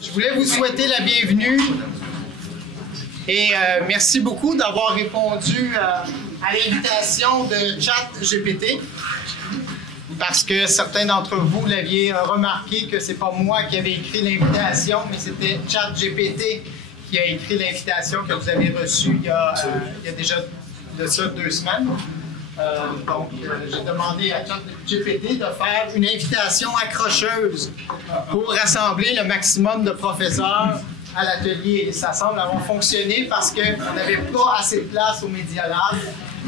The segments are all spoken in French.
Je voulais vous souhaiter la bienvenue et merci beaucoup d'avoir répondu à l'invitation de ChatGPT, parce que certains d'entre vous l'aviez remarqué que c'est pas moi qui avais écrit l'invitation, mais c'était ChatGPT qui a écrit l'invitation que vous avez reçue il y a déjà de ça 2 semaines. J'ai demandé à ChatGPT de faire une invitation accrocheuse pour rassembler le maximum de professeurs à l'atelier. Et ça semble avoir fonctionné parce qu'on n'avait pas assez de place au Media Lab.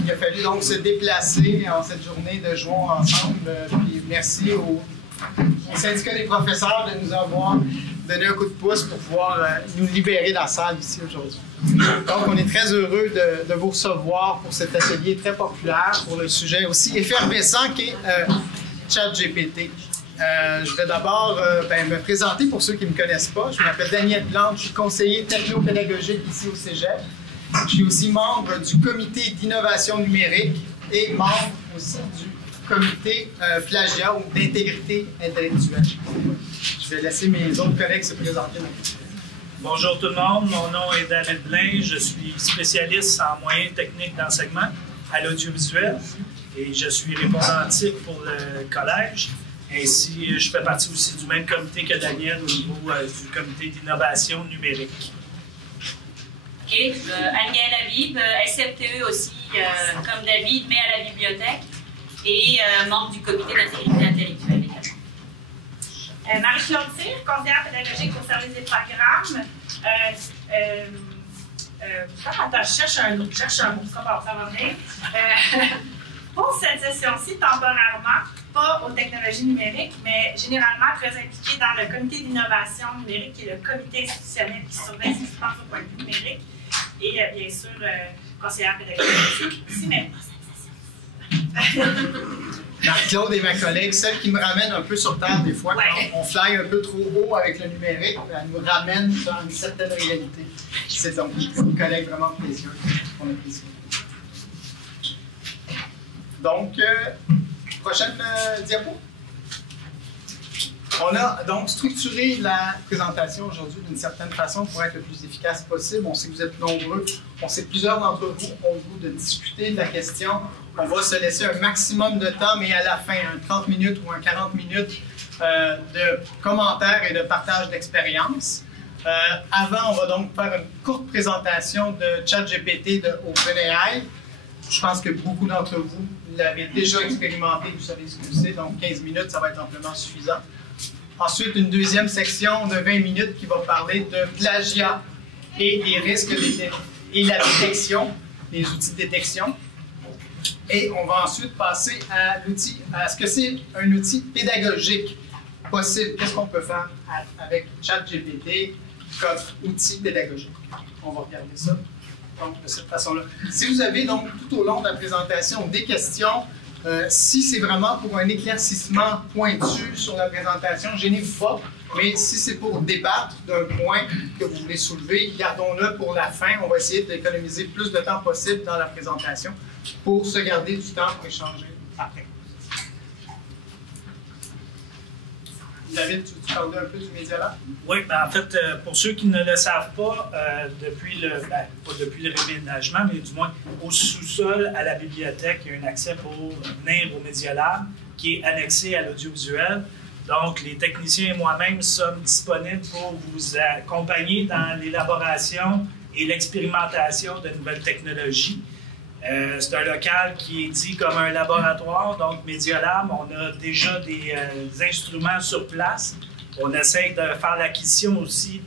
Il a fallu donc se déplacer en cette journée de jouons ensemble. Puis merci au syndicat des professeurs de nous avoir donné un coup de pouce pour pouvoir nous libérer de la salle ici aujourd'hui. Donc, on est très heureux de vous recevoir pour cet atelier très populaire, pour le sujet aussi effervescent qu'est ChatGPT. Je vais d'abord me présenter pour ceux qui ne me connaissent pas. Je m'appelle Daniel Plante, je suis conseiller technopédagogique ici au Cégep. Je suis aussi membre du comité d'innovation numérique et membre aussi du comité plagiat ou d'intégrité intellectuelle. Je vais laisser mes autres collègues se présenter. Bonjour tout le monde, mon nom est David Blain, je suis spécialiste en moyens techniques d'enseignement à l'audiovisuel et je suis répondant type pour le collège. Ainsi, je fais partie aussi du même comité que Daniel au niveau du comité d'innovation numérique. OK, Anne-Gaëlle Habib, SFTE aussi, comme David, mais à la bibliothèque, et membre du comité d'intégrité intellectuelle également. Marie-Claude Cyr, conseillère pédagogique au service des programmes. Attends, je cherche un mot, ça va venir. Pour cette session-ci, temporairement, pas aux technologies numériques, mais généralement très impliquée dans le comité d'innovation numérique, qui est le comité institutionnel qui surveille ce qui se passe au point de vue numérique. Et bien sûr, conseillère pédagogique aussi, mais pas cette session. Marc-Claude est ma collègue, celle qui me ramène un peu sur terre des fois. Quand on fly un peu trop haut avec le numérique, elle nous ramène dans une certaine réalité. C'est donc une collègue vraiment précieuse. On apprécie. Donc, prochaine diapo. On a donc structuré la présentation aujourd'hui d'une certaine façon pour être le plus efficace possible. On sait que vous êtes nombreux. On sait que plusieurs d'entre vous ont le goût de discuter de la question. On va se laisser un maximum de temps, mais à la fin, un 30 minutes ou un 40 minutes de commentaires et de partage d'expérience. Avant, on va donc faire une courte présentation de ChatGPT de OpenAI. Je pense que beaucoup d'entre vous l'avez déjà expérimenté, vous savez ce que c'est, donc 15 minutes, ça va être amplement suffisant. Ensuite, une deuxième section de 20 minutes qui va parler de plagiat et des risques et la détection, les outils de détection. Et on va ensuite passer à ce que c'est un outil pédagogique possible. Qu'est-ce qu'on peut faire avec ChatGPT comme outil pédagogique? On va regarder ça donc, de cette façon-là. Si vous avez donc tout au long de la présentation des questions, si c'est vraiment pour un éclaircissement pointu sur la présentation, gênez-vous pas. Mais si c'est pour débattre d'un point que vous voulez soulever, gardons-le pour la fin. On va essayer d'économiser le plus de temps possible dans la présentation pour se garder du temps pour échanger après. David, tu parlais un peu du Media Lab? Oui, ben en fait, pour ceux qui ne le savent pas, pas depuis le réménagement, mais du moins au sous-sol à la bibliothèque, il y a un accès pour venir au Media Lab qui est annexé à l'audiovisuel. Donc, les techniciens et moi-même sommes disponibles pour vous accompagner dans l'élaboration et l'expérimentation de nouvelles technologies. C'est un local qui est dit comme un laboratoire, donc Media Lab, on a déjà des instruments sur place. On essaie de faire l'acquisition aussi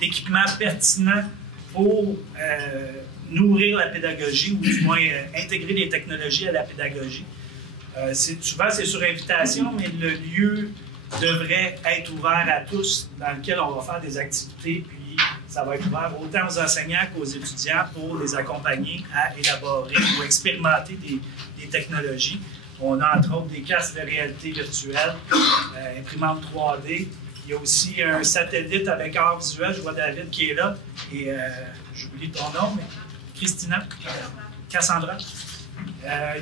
d'équipements pertinents pour nourrir la pédagogie, ou du moins intégrer les technologies à la pédagogie. Souvent, c'est sur invitation, mais le lieu devrait être ouvert à tous, dans lequel on va faire des activités, puis ça va être ouvert autant aux enseignants qu'aux étudiants pour les accompagner à élaborer ou expérimenter des technologies. On a entre autres des casques de réalité virtuelle, imprimantes 3D. Il y a aussi un satellite avec art visuel. Je vois David qui est là. Et j'oublie ton nom, mais Christina? Cassandra.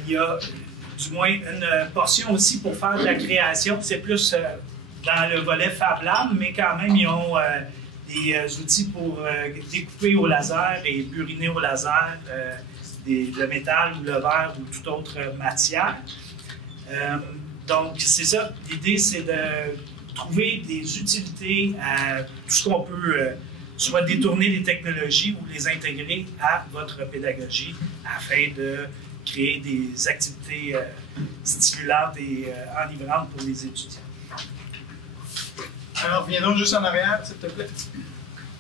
Il y a du moins une portion aussi pour faire de la création. C'est plus dans le volet Fab Lab, mais quand même, ils ont des outils pour découper au laser et buriner au laser le métal ou le verre ou toute autre matière. Donc, c'est ça. L'idée, c'est de trouver des utilités à tout ce qu'on peut, soit détourner les technologies ou les intégrer à votre pédagogie afin de créer des activités stimulantes et enivrantes pour les étudiants. Alors, reviendrons juste en arrière, s'il te plaît.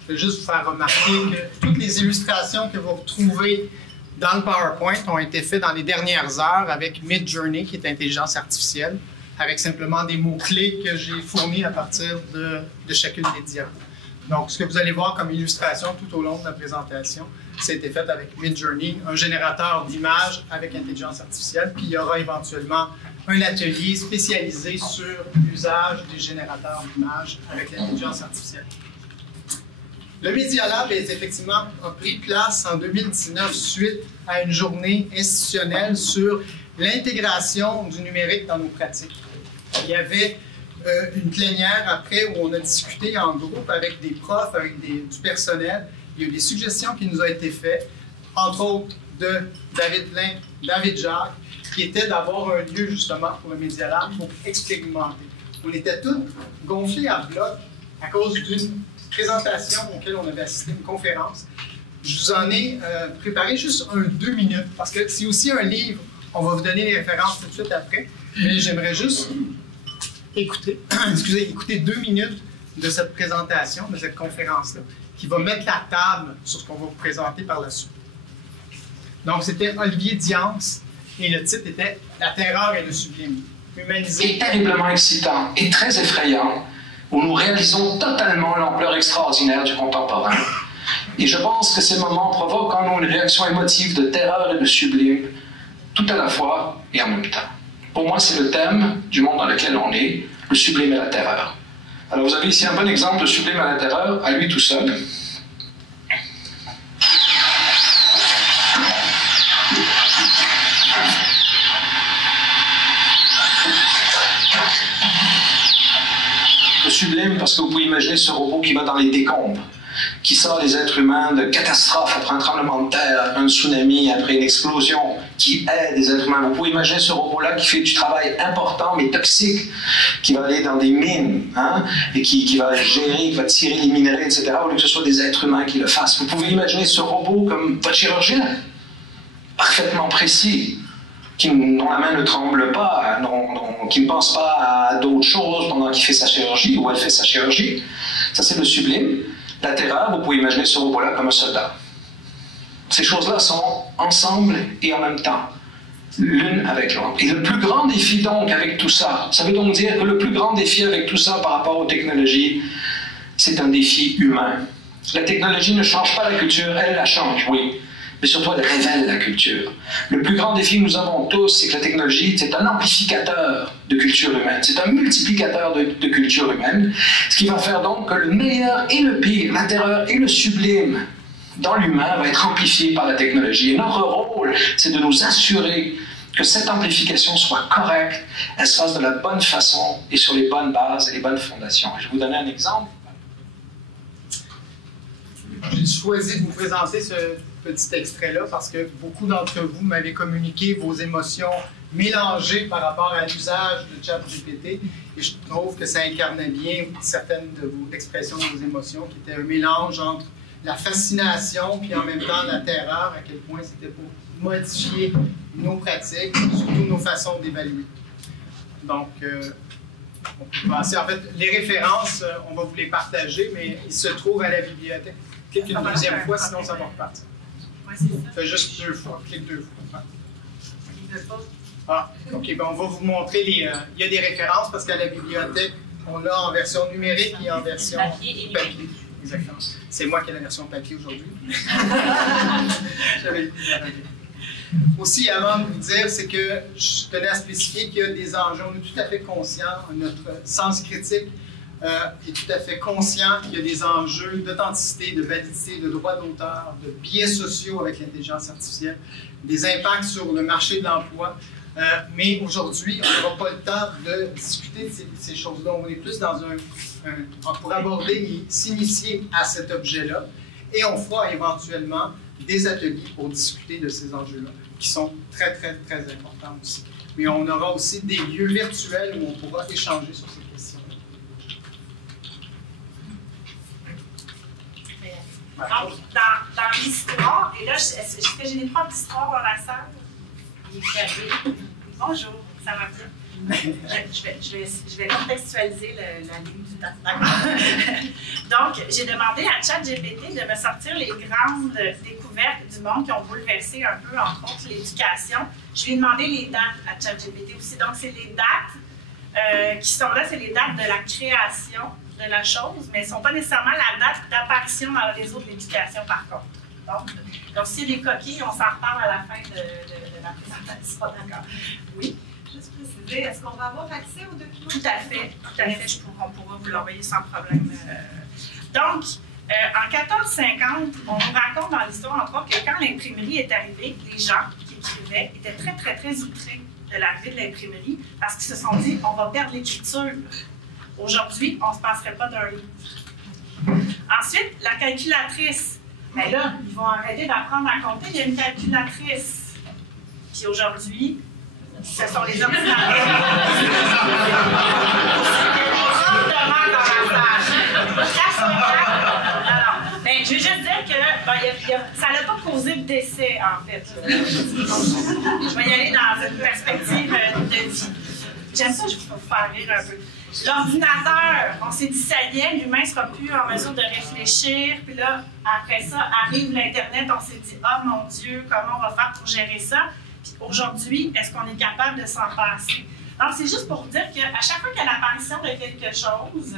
Je vais juste vous faire remarquer que toutes les illustrations que vous retrouvez dans le PowerPoint ont été faites dans les dernières heures avec Midjourney, qui est intelligence artificielle, avec simplement des mots-clés que j'ai fournis à partir de chacune des diapos. Donc, ce que vous allez voir comme illustration tout au long de la présentation, ça a été fait avec Midjourney, un générateur d'images avec intelligence artificielle, puis il y aura éventuellement un atelier spécialisé sur l'usage des générateurs d'images avec l'intelligence artificielle. Le Media Lab a pris place en 2019 suite à une journée institutionnelle sur l'intégration du numérique dans nos pratiques. Il y avait une plénière après où on a discuté en groupe avec des profs, avec du personnel. Il y a eu des suggestions qui nous ont été faites, entre autres de David Blain, David Jacques, qui était d'avoir un lieu justement pour le Media Lab pour expérimenter. On était tous gonflés à bloc à cause d'une présentation auquel on avait assisté, une conférence. Je vous en ai préparé juste 2 minutes, parce que c'est aussi un livre, on va vous donner les références tout de suite après, mais j'aimerais juste écouter 2 minutes de cette présentation, de cette conférence-là, qui va mettre la table sur ce qu'on va vous présenter par la suite. Donc, c'était Olivier Diance, et le titre était « La terreur et le sublime ». C'est terriblement excitant et très effrayant, où nous réalisons totalement l'ampleur extraordinaire du contemporain. Et je pense que ces moments provoquent en nous une réaction émotive de terreur et de sublime, tout à la fois et en même temps. Pour moi, c'est le thème du monde dans lequel on est, le sublime et la terreur. Alors vous avez ici un bon exemple de sublime et la terreur, à lui tout seul. Sublime parce que vous pouvez imaginer ce robot qui va dans les décombres, qui sort les êtres humains de catastrophes après un tremblement de terre, un tsunami, après une explosion, qui aide les êtres humains. Vous pouvez imaginer ce robot-là qui fait du travail important mais toxique, qui va aller dans des mines, et qui va gérer, qui va tirer les minerais, etc., au lieu que ce soit des êtres humains qui le fassent. Vous pouvez imaginer ce robot comme votre chirurgien, parfaitement précis, dont la main ne tremble pas, qui ne pense pas à d'autres choses pendant qu'il fait sa chirurgie ou elle fait sa chirurgie. Ça, c'est le sublime. La terreur, vous pouvez imaginer ce robot-là comme un soldat. Ces choses-là sont ensemble et en même temps, l'une avec l'autre. Et le plus grand défi, donc, avec tout ça, ça veut donc dire que le plus grand défi avec tout ça par rapport aux technologies, c'est un défi humain. La technologie ne change pas la culture, elle la change, oui. Mais surtout, elle révèle la culture. Le plus grand défi que nous avons tous, c'est que la technologie, c'est un amplificateur de culture humaine. C'est un multiplicateur de culture humaine, ce qui va faire donc que le meilleur et le pire, la terreur et le sublime dans l'humain va être amplifié par la technologie. Et notre rôle, c'est de nous assurer que cette amplification soit correcte, elle se fasse de la bonne façon et sur les bonnes bases et les bonnes fondations. Et je vais vous donner un exemple. J'ai choisi de vous présenter ce petit extrait-là parce que beaucoup d'entre vous m'avez communiqué vos émotions mélangées par rapport à l'usage de ChatGPT et je trouve que ça incarnait bien certaines de vos expressions de vos émotions qui étaient un mélange entre la fascination puis en même temps la terreur, à quel point c'était pour modifier nos pratiques, surtout nos façons d'évaluer. Donc, on peut passer. En fait, les références, on va vous les partager, mais ils se trouvent à la bibliothèque. Clique une deuxième fois, sinon ça va repartir. Oui, c'est ça. Fais juste 2 fois. Clique 2 fois. Ah, OK. Ben on va vous montrer les... il y a des références parce qu'à la bibliothèque, on l'a en version numérique et en version papier. Exactement. C'est moi qui ai la version papier aujourd'hui. J'avais le coup d'arrêter. Aussi, avant de vous dire, c'est que je tenais à spécifier qu'il y a des enjeux. On est tout à fait conscient, notre sens critique est tout à fait conscient qu'il y a des enjeux d'authenticité, de validité, de droit d'auteur, de biais sociaux avec l'intelligence artificielle, des impacts sur le marché de l'emploi. Mais aujourd'hui, on n'aura pas le temps de discuter de ces choses-là. On est plus dans on pourrait aborder et s'initier à cet objet-là. Et on fera éventuellement des ateliers pour discuter de ces enjeux-là, qui sont très, très, très importants aussi. Mais on aura aussi des lieux virtuels où on pourra échanger sur ces questions-là. Donc, dans l'histoire, et là, est-ce que j'ai des profs d'histoire dans la salle? Bonjour, ça va bien? Je vais contextualiser la ligne du temps. Donc, j'ai demandé à ChatGPT de me sortir les grandes découvertes du monde qui ont bouleversé un peu, entre autres, l'éducation. Je lui ai demandé les dates à ChatGPT aussi. Donc, c'est les dates qui sont là, c'est les dates de la création de la chose, mais elles ne sont pas nécessairement la date d'apparition dans le réseau de l'éducation, par contre. Donc s'il y a des coquilles, on s'en reparle à la fin de la présentation. D'accord. Oui? Juste préciser, est-ce qu'on va avoir accès aux documents? Tout à fait. On pourra vous l'envoyer sans problème. Donc, en 1450, on nous raconte dans l'histoire, entre autres, que quand l'imprimerie est arrivée, les gens qui écrivaient étaient très, très, très outrés de l'arrivée de l'imprimerie parce qu'ils se sont dit, on va perdre l'écriture. Aujourd'hui, on ne se passerait pas d'un livre. Ensuite, la calculatrice. Mais là, ils vont arrêter d'apprendre à compter, il y a une calculatrice. Puis aujourd'hui, ce sont les ordinateurs. Mais je veux juste dire que ça n'a pas causé de décès, en fait. Je vais y aller dans une perspective de vie. J'aime ça, je vais vous faire rire un peu. L'ordinateur, on s'est dit, ça y est, l'humain ne sera plus en mesure de réfléchir. Puis là, après ça, arrive l'Internet, on s'est dit, oh mon Dieu, comment on va faire pour gérer ça? Puis aujourd'hui, est-ce qu'on est capable de s'en passer? Donc, c'est juste pour vous dire qu'à chaque fois qu'il y a l'apparition de quelque chose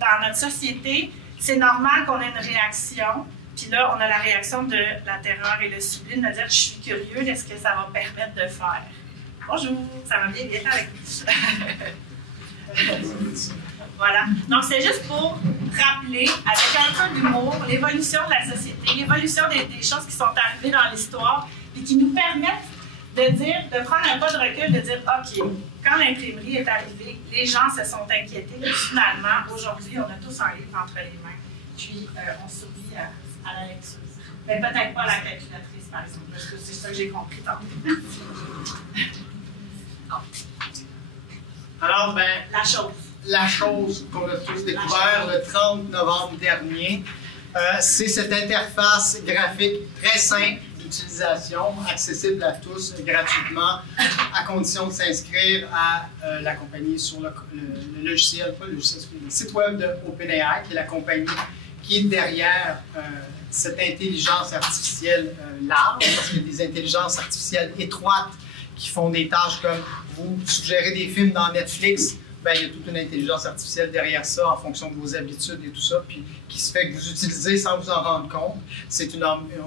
dans notre société, c'est normal qu'on ait une réaction. Puis là, on a la réaction de la terreur et le sublime de dire, je suis curieux de ce que ça va permettre de faire. Bonjour, ça va bien avec vous. Voilà. Donc, c'est juste pour rappeler, avec un peu d'humour, l'évolution de la société, l'évolution des choses qui sont arrivées dans l'histoire et qui nous permettent de prendre un pas de recul, de dire, OK, quand l'imprimerie est arrivée, les gens se sont inquiétés. Et finalement, aujourd'hui, on a tous un livre entre les mains. Puis, on survit à la lecture. Mais peut-être pas à la calculatrice, par exemple, parce que c'est ça que j'ai compris tantôt. Alors, La chose qu'on a tous découvert le 30 novembre dernier, c'est cette interface graphique très simple d'utilisation, accessible à tous gratuitement, à condition de s'inscrire à la compagnie sur le logiciel, pas le logiciel, le site web de OpenAI, qui est la compagnie qui est derrière cette intelligence artificielle large, parce qu'il y a des intelligences artificielles étroites qui font des tâches comme vous suggérez des films dans Netflix, ben, il y a toute une intelligence artificielle derrière ça en fonction de vos habitudes et tout ça, puis qui se fait que vous utilisez sans vous en rendre compte.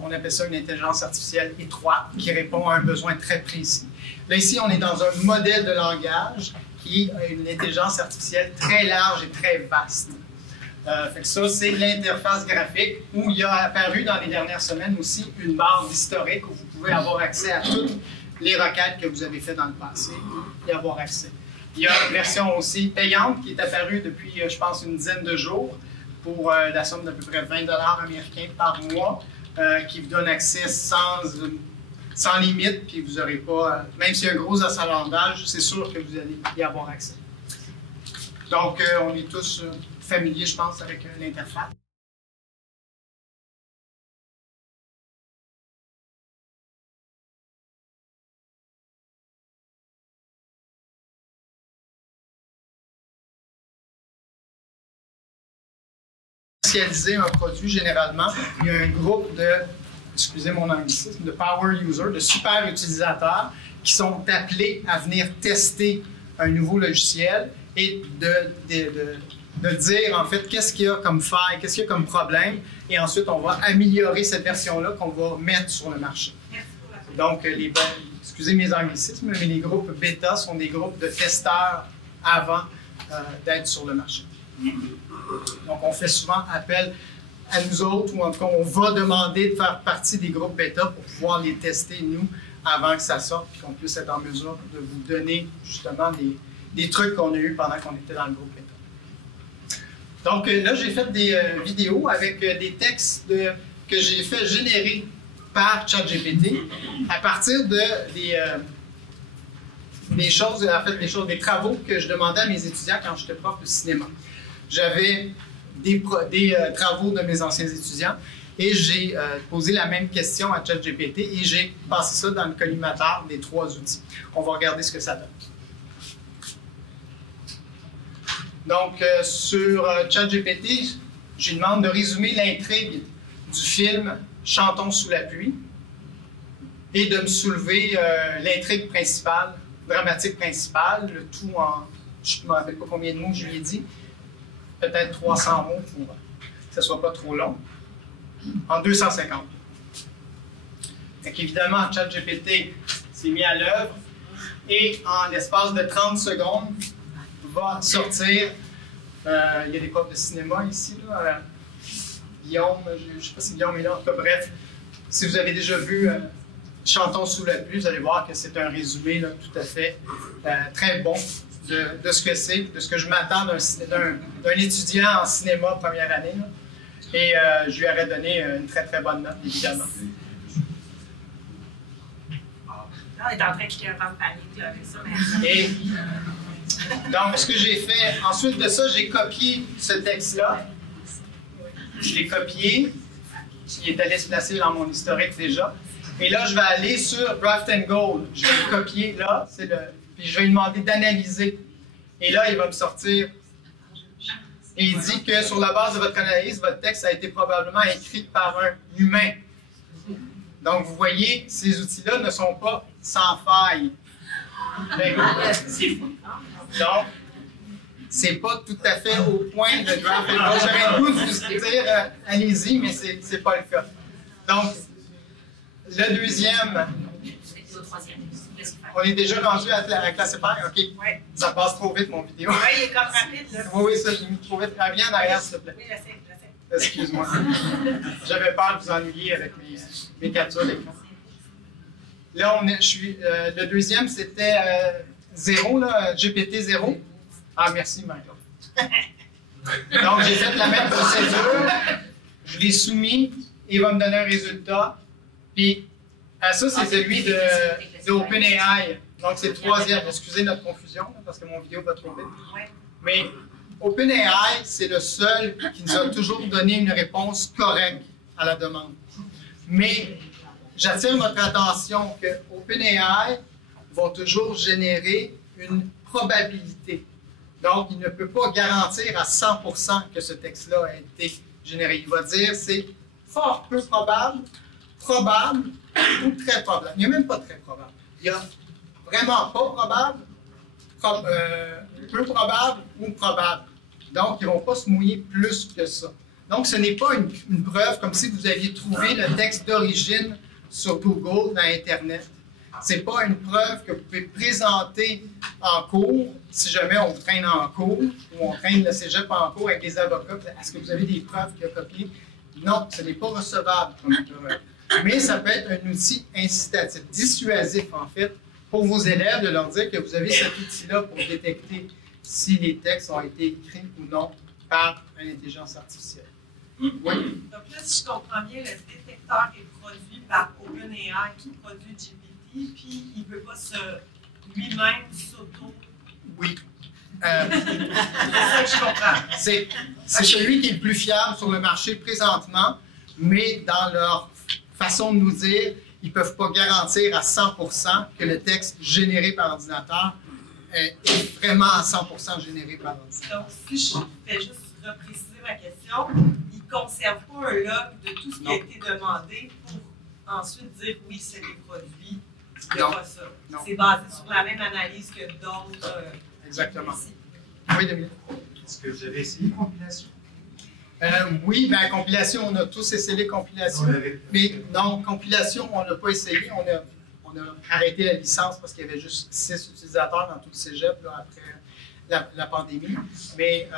On appelle ça une intelligence artificielle étroite qui répond à un besoin très précis. Là, ici, on est dans un modèle de langage qui est une intelligence artificielle très large et très vaste. Fait que ça, c'est l'interface graphique où il y a apparu dans les dernières semaines aussi une barre d'historique où vous pouvez avoir accès à toutes les requêtes que vous avez faites dans le passé et avoir accès. Il y a une version aussi payante qui est apparue depuis, je pense, une dizaine de jours pour la somme d'à peu près 20 $ américains par mois qui vous donne accès sans limite, puis vous n'aurez pas, même s'il y a un gros achalandage, c'est sûr que vous allez y avoir accès. Donc, on est tous familiers, je pense, avec l'interface. Un produit, généralement, il y a un groupe de, excusez mon anglicisme, de power users, de super utilisateurs qui sont appelés à venir tester un nouveau logiciel et de dire en fait qu'est-ce qu'il y a comme faille, qu'est-ce qu'il y a comme problème, et ensuite on va améliorer cette version-là qu'on va mettre sur le marché. Donc, excusez mes anglicismes, mais les groupes bêta sont des groupes de testeurs avant d'être sur le marché. Donc, on fait souvent appel à nous autres, ou en tout cas, on va demander de faire partie des groupes bêta pour pouvoir les tester, nous, avant que ça sorte et qu'on puisse être en mesure de vous donner justement des trucs qu'on a eus pendant qu'on était dans le groupe bêta. Donc là, j'ai fait des vidéos avec des textes que j'ai fait générer par ChatGPT à partir des travaux que je demandais à mes étudiants quand j'étais prof de cinéma. J'avais des travaux de mes anciens étudiants et j'ai posé la même question à ChatGPT et j'ai passé ça dans le collimateur des 3 outils. On va regarder ce que ça donne. Donc, sur ChatGPT, je lui demande de résumer l'intrigue du film « Chantons sous la pluie » et de me soulever l'intrigue principale, dramatique principale, le tout en, je ne me rappelle pas combien de mots je lui ai dit, peut-être 300 mots pour que ce ne soit pas trop long, en 250. Donc évidemment, ChatGPT s'est mis à l'œuvre et en l'espace de 30 secondes, va sortir, il y a des profs de cinéma ici, là, Guillaume, je ne sais pas si Guillaume est là, en tout cas, bref, si vous avez déjà vu Chantons sous la pluie, vous allez voir que c'est un résumé là, tout à fait très bon de ce que c'est, de ce que je m'attends d'un étudiant en cinéma première année. Là. Et je lui aurais donné une très très bonne note, évidemment. Là, on est en train de crier un temps de panique là, avec ça. Mais... Et donc, ce que j'ai fait, ensuite de ça, j'ai copié ce texte-là. Je l'ai copié. Il est allé se placer dans mon historique déjà. Et là, je vais aller sur Draft and Goal. Je vais le copier là. Puis je vais lui demander d'analyser. Et là, il va me sortir. Et il dit que sur la base de votre analyse, votre texte a été probablement écrit par un humain. Donc, vous voyez, ces outils-là ne sont pas sans faille. Donc, c'est pas tout à fait au point de Draft and Goal. J'aurais le goût de vous dire, allez-y, mais c'est pas le cas. Donc, le deuxième, on est déjà rendu à la classifier, OK? Oui. Ça passe trop vite, mon vidéo. Oui, il est comme rapide, là. Oui, ça, j'ai mis trop vite. Reviens en arrière, s'il te plaît. Oui, je sais. Excuse-moi. J'avais peur de vous ennuyer avec mes captures d'écran. Là, le deuxième, c'était 0, là, GPT 0. Ah, merci, Marie-Claude. Donc, j'ai fait la même procédure. Je l'ai soumis. Il va me donner un résultat. Puis, ça, c'est celui de OpenAI. Donc, c'est le troisième. Excusez notre confusion, parce que mon vidéo va trop vite. Mais OpenAI, c'est le seul qui nous a toujours donné une réponse correcte à la demande. Mais j'attire votre attention que OpenAI va toujours générer une probabilité. Donc, il ne peut pas garantir à 100% que ce texte-là a été généré. Il va dire c'est fort peu probable, probable ou très probable. Il n'y a même pas très probable. Il y a vraiment pas probable, peu probable ou probable. Donc, ils ne vont pas se mouiller plus que ça. Donc, ce n'est pas une preuve comme si vous aviez trouvé le texte d'origine sur Google dans Internet. Ce n'est pas une preuve que vous pouvez présenter en cours, si jamais on vous traîne en cours, ou on traîne le cégep en cours avec des avocats. Est-ce que vous avez des preuves qu'il a copiées? Non, ce n'est pas recevable comme preuve. Mais ça peut être un outil incitatif, dissuasif en fait, pour vos élèves de leur dire que vous avez cet outil-là pour détecter si les textes ont été écrits ou non par une intelligence artificielle. Oui? Donc là, si je comprends bien, le détecteur est produit par OpenAI qui produit GPT, puis il ne peut pas lui-même s'auto... Oui. C'est ça que je comprends. C'est celui qui est le plus fiable sur le marché présentement, mais dans leur façon de nous dire, ils ne peuvent pas garantir à 100% que le texte généré par ordinateur est vraiment à 100% généré par ordinateur. Donc, si je fais juste repréciser ma question, il ne conserve pas un log de tout ce qui a été demandé pour ensuite dire oui, c'est les produits. Il n'y a pas ça. C'est basé sur la même analyse que d'autres. Exactement. Oui, Dominique. Est-ce que vous avez essayé compilation? Oui, bien, compilation, on a tous essayé compilation. Mais non, compilation, on n'a pas essayé. On a arrêté la licence parce qu'il y avait juste 6 utilisateurs dans tout le cégep là, après la pandémie. Mais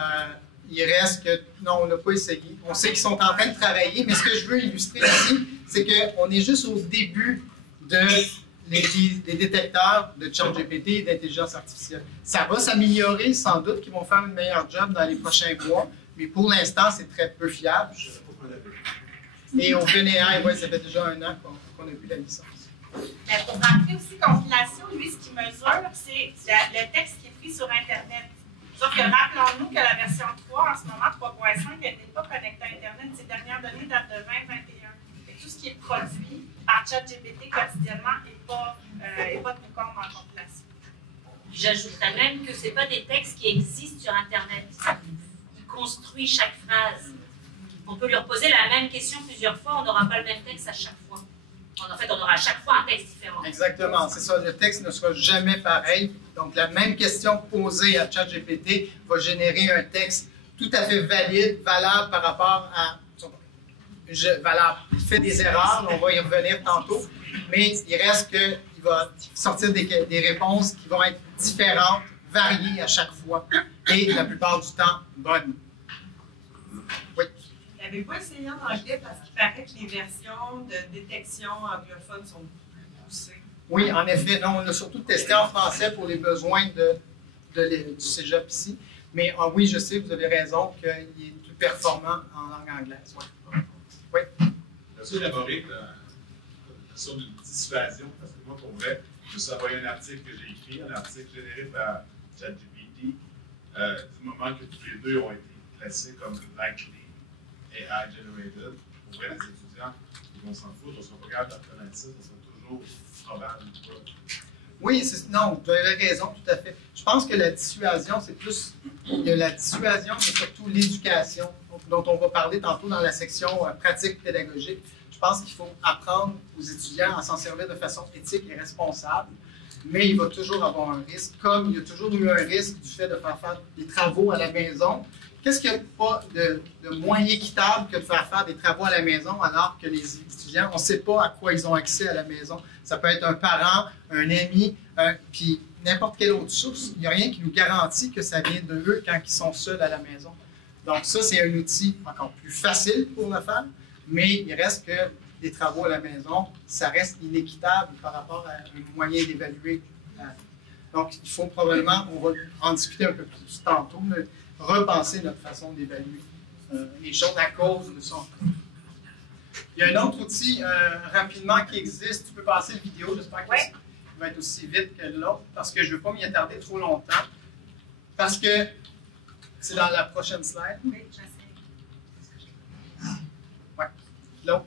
il reste que, non, on n'a pas essayé. On sait qu'ils sont en train de travailler, mais ce que je veux illustrer ici, c'est qu'on est juste au début de les détecteurs de ChatGPT et d'intelligence artificielle. Ça va s'améliorer, sans doute qu'ils vont faire une meilleure job dans les prochains mois, mais pour l'instant, c'est très peu fiable. Et OpenAI, ouais, ça fait déjà 1 an qu'on a vu la licence. Mais pour rentrer aussi compilation, lui, ce qu'il mesure, c'est le texte qui est pris sur Internet. Sauf que rappelons-nous que la version 3, en ce moment, 3.5, elle n'est pas connectée à Internet. Ses dernières données datent de 2021. Et tout ce qui est produit par ChatGPT quotidiennement n'est pas tenu compte en compilation. J'ajouterais même que ce n'est pas des textes qui existent sur Internet. Il construit chaque phrase. On peut lui reposer la même question plusieurs fois, on n'aura pas le même texte à chaque fois. En fait, on aura à chaque fois un texte différent. Exactement, c'est ça. Le texte ne sera jamais pareil. Donc, la même question posée à ChatGPT va générer un texte tout à fait valide, valable par rapport à... valable. Il fait des erreurs, on va y revenir tantôt, mais il reste qu'il va sortir des réponses qui vont être différentes, variées à chaque fois, et la plupart du temps, bonnes. Oui. Vous n'avez pas essayé en anglais parce qu'il paraît que les versions de détection anglophones sont poussées. Oui, en effet. Non, on l'a surtout testé en français pour les besoins du cégep ici. Mais oui, je sais, vous avez raison, qu'il est plus performant en langue anglaise. Oui. Oui. As-tu élaboré la question d'une dissuasion? Parce que moi, pour vrai, je me suis envoyé un article que j'ai écrit, un article généré par ChatGPT, du moment que tous les deux ont été classés comme likely AI generated. Pour vrai, les étudiants, ils vont s'en foutre, on ne sera pas capable d'apprendre ça, ça sera toujours probable ou pas. Oui, non, vous avez raison, tout à fait. Je pense que la dissuasion, c'est plus... Il y a la dissuasion, mais surtout l'éducation, dont on va parler tantôt dans la section pratique pédagogique. Je pense qu'il faut apprendre aux étudiants à s'en servir de façon éthique et responsable, mais il va toujours avoir un risque, comme il y a toujours eu un risque du fait de faire des travaux à la maison. Qu'est-ce qu'il n'y a pas de moins équitable que de faire des travaux à la maison alors que les étudiants, on ne sait pas à quoi ils ont accès à la maison. Ça peut être un parent, un ami, puis n'importe quelle autre source. Il n'y a rien qui nous garantit que ça vient de eux quand ils sont seuls à la maison. Donc ça, c'est un outil encore plus facile pour le faire, mais il reste que les travaux à la maison, ça reste inéquitable par rapport à un moyen d'évaluer. Donc il faut probablement, on va en discuter un peu plus tantôt, repenser notre façon d'évaluer les choses à cause de ça. Il y a un autre outil rapidement qui existe. Tu peux passer la vidéo, j'espère que ça va être aussi vite que l'autre, parce que je ne veux pas m'y attarder trop longtemps. Parce que c'est dans la prochaine slide. Oui, j'essaie. Oui. L'autre.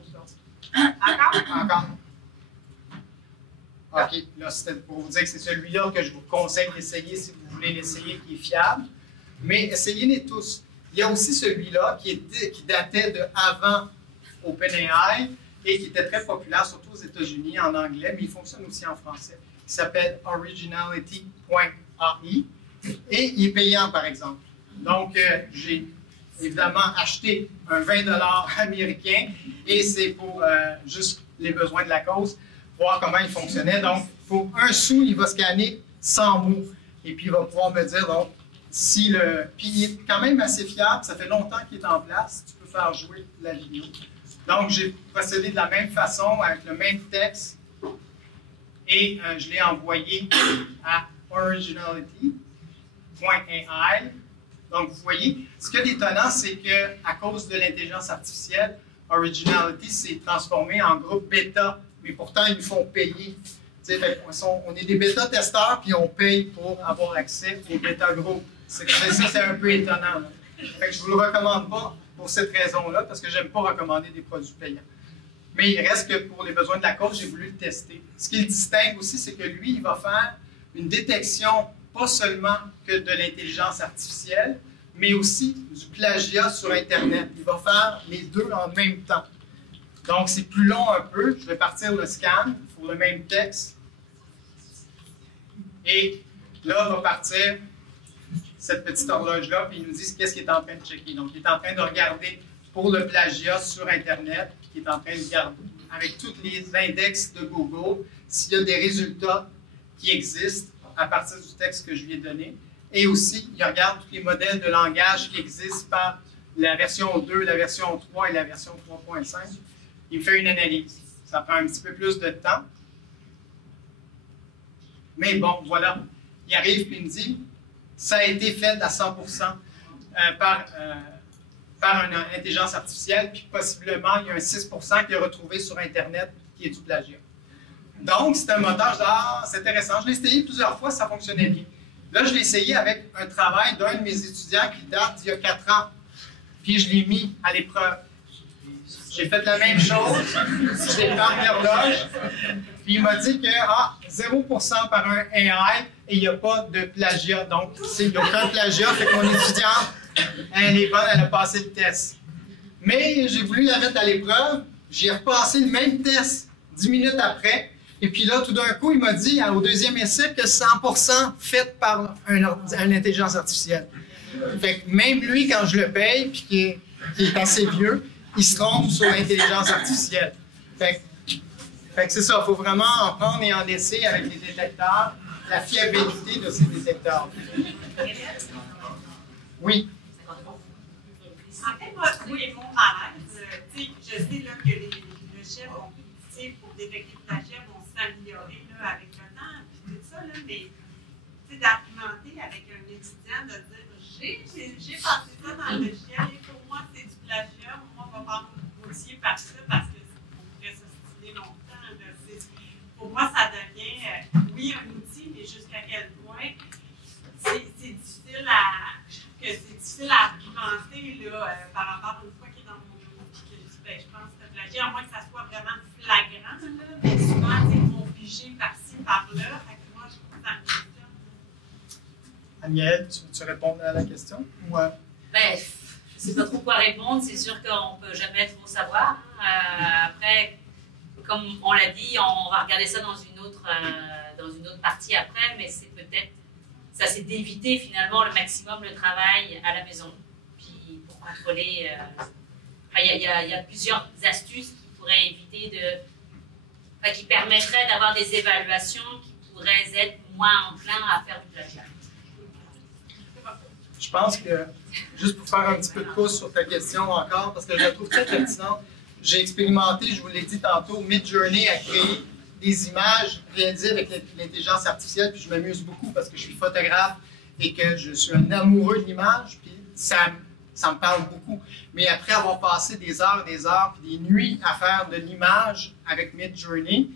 Encore? OK. Là, c'était pour vous dire que c'est celui-là que je vous conseille d'essayer si vous voulez l'essayer, qui est fiable. Mais essayez-les tous. Il y a aussi celui-là qui datait de avant OpenAI et qui était très populaire, surtout aux États-Unis, en anglais, mais il fonctionne aussi en français. Il s'appelle originality.ai et il est payant, par exemple. Donc, j'ai évidemment acheté un 20 $ américain et c'est pour juste les besoins de la cause, voir comment il fonctionnait. Donc, pour 1 sou, il va scanner 100 mots et puis il va pouvoir me dire, donc, si le... Puis il est quand même assez fiable, ça fait longtemps qu'il est en place, tu peux faire jouer la vidéo. Donc, j'ai procédé de la même façon, avec le même texte, et je l'ai envoyé à originality.ai. Donc, vous voyez, ce qui est étonnant, c'est qu'à cause de l'intelligence artificielle, Originality s'est transformé en groupe bêta, mais pourtant, ils nous font payer. On est des bêta-testeurs, puis on paye pour avoir accès aux bêta-groupes. C'est un peu étonnant. Fait que je ne vous le recommande pas pour cette raison-là, parce que je n'aime pas recommander des produits payants. Mais il reste que pour les besoins de la cause, j'ai voulu le tester. Ce qui le distingue aussi, c'est que lui, il va faire une détection pas seulement que de l'intelligence artificielle, mais aussi du plagiat sur Internet. Il va faire les deux en même temps. Donc, c'est plus long un peu. Je vais partir le scan pour le même texte. Et là, va partir cette petite horloge-là, puis il nous dit qu'est-ce qu'il est en train de checker. Donc, il est en train de regarder pour le plagiat sur Internet, il est en train de regarder avec tous les index de Google s'il y a des résultats qui existent à partir du texte que je lui ai donné. Et aussi, il regarde tous les modèles de langage qui existent par la version 2, la version 3 et la version 3.5. Il me fait une analyse. Ça prend un petit peu plus de temps. Mais bon, voilà. Il arrive et il me dit, ça a été fait à 100% par une intelligence artificielle, puis possiblement, il y a un 6% qui est retrouvé sur Internet qui est du plagiat. Donc, c'est un moteur, je dis, ah, c'est intéressant. Je l'ai essayé plusieurs fois, ça fonctionnait bien. Là, je l'ai essayé avec un travail d'un de mes étudiants qui date d'il y a 4 ans. Puis je l'ai mis à l'épreuve. J'ai fait la même chose. Je l'ai fait l'horloge. Puis il m'a dit que 0% par un AI et il n'y a pas de plagiat. Donc, il n'y a aucun plagiat. Fait que mon étudiante, elle est bonne, elle a passé le test. Mais j'ai voulu la mettre à l'épreuve. J'ai repassé le même test 10 minutes après. Et puis là, tout d'un coup, il m'a dit au deuxième essai que 100% fait par une intelligence artificielle. Fait que même lui, quand je le paye, puis qui est assez vieux, il se trompe sur l'intelligence artificielle. Fait que c'est ça, il faut vraiment en prendre et en laisser avec les détecteurs, la fiabilité de ces détecteurs. Oui. En fait, moi, mon malaise, je sais là, que les logiciels pour détecter le plagiat vont s'améliorer avec le temps, puis tout ça, là, mais d'argumenter avec un étudiant, de dire j'ai passé ça dans le logiciel et pour moi c'est du plagiat, moi on va prendre mon dossier par ça parce que on pourrait s'ostiner longtemps. Là, pour moi, ça devient, oui, un outil, mais jusqu'à quel point c'est difficile à argumenter là, par rapport à une fois qu'il est dans mon outil que je dis, je pense que c'est plagiat, à moins que ça soit vraiment flagrant, là, mais souvent, ils vont piger par-ci, par-là. Moi, je trouve ça me questionne. Aniel, tu réponds à la question? Ouais. Ben, je ne sais pas trop quoi répondre. C'est sûr qu'on ne peut jamais trop savoir. Après, comme on l'a dit, on va regarder ça dans une autre partie après, mais c'est peut-être, ça c'est d'éviter finalement le maximum le travail à la maison. Puis pour contrôler, il y a plusieurs astuces qui pourraient éviter qui permettraient d'avoir des évaluations qui pourraient être moins enclins à faire du plagiat. Je pense que, juste pour faire un petit peu de pouce sur ta question encore, parce que je la trouve très pertinente, j'ai expérimenté, je vous l'ai dit tantôt, Midjourney a créé des images réalisées avec l'intelligence artificielle, puis je m'amuse beaucoup parce que je suis photographe et que je suis un amoureux de l'image, puis ça me parle beaucoup. Mais après avoir passé des heures, puis des nuits à faire de l'image avec Midjourney,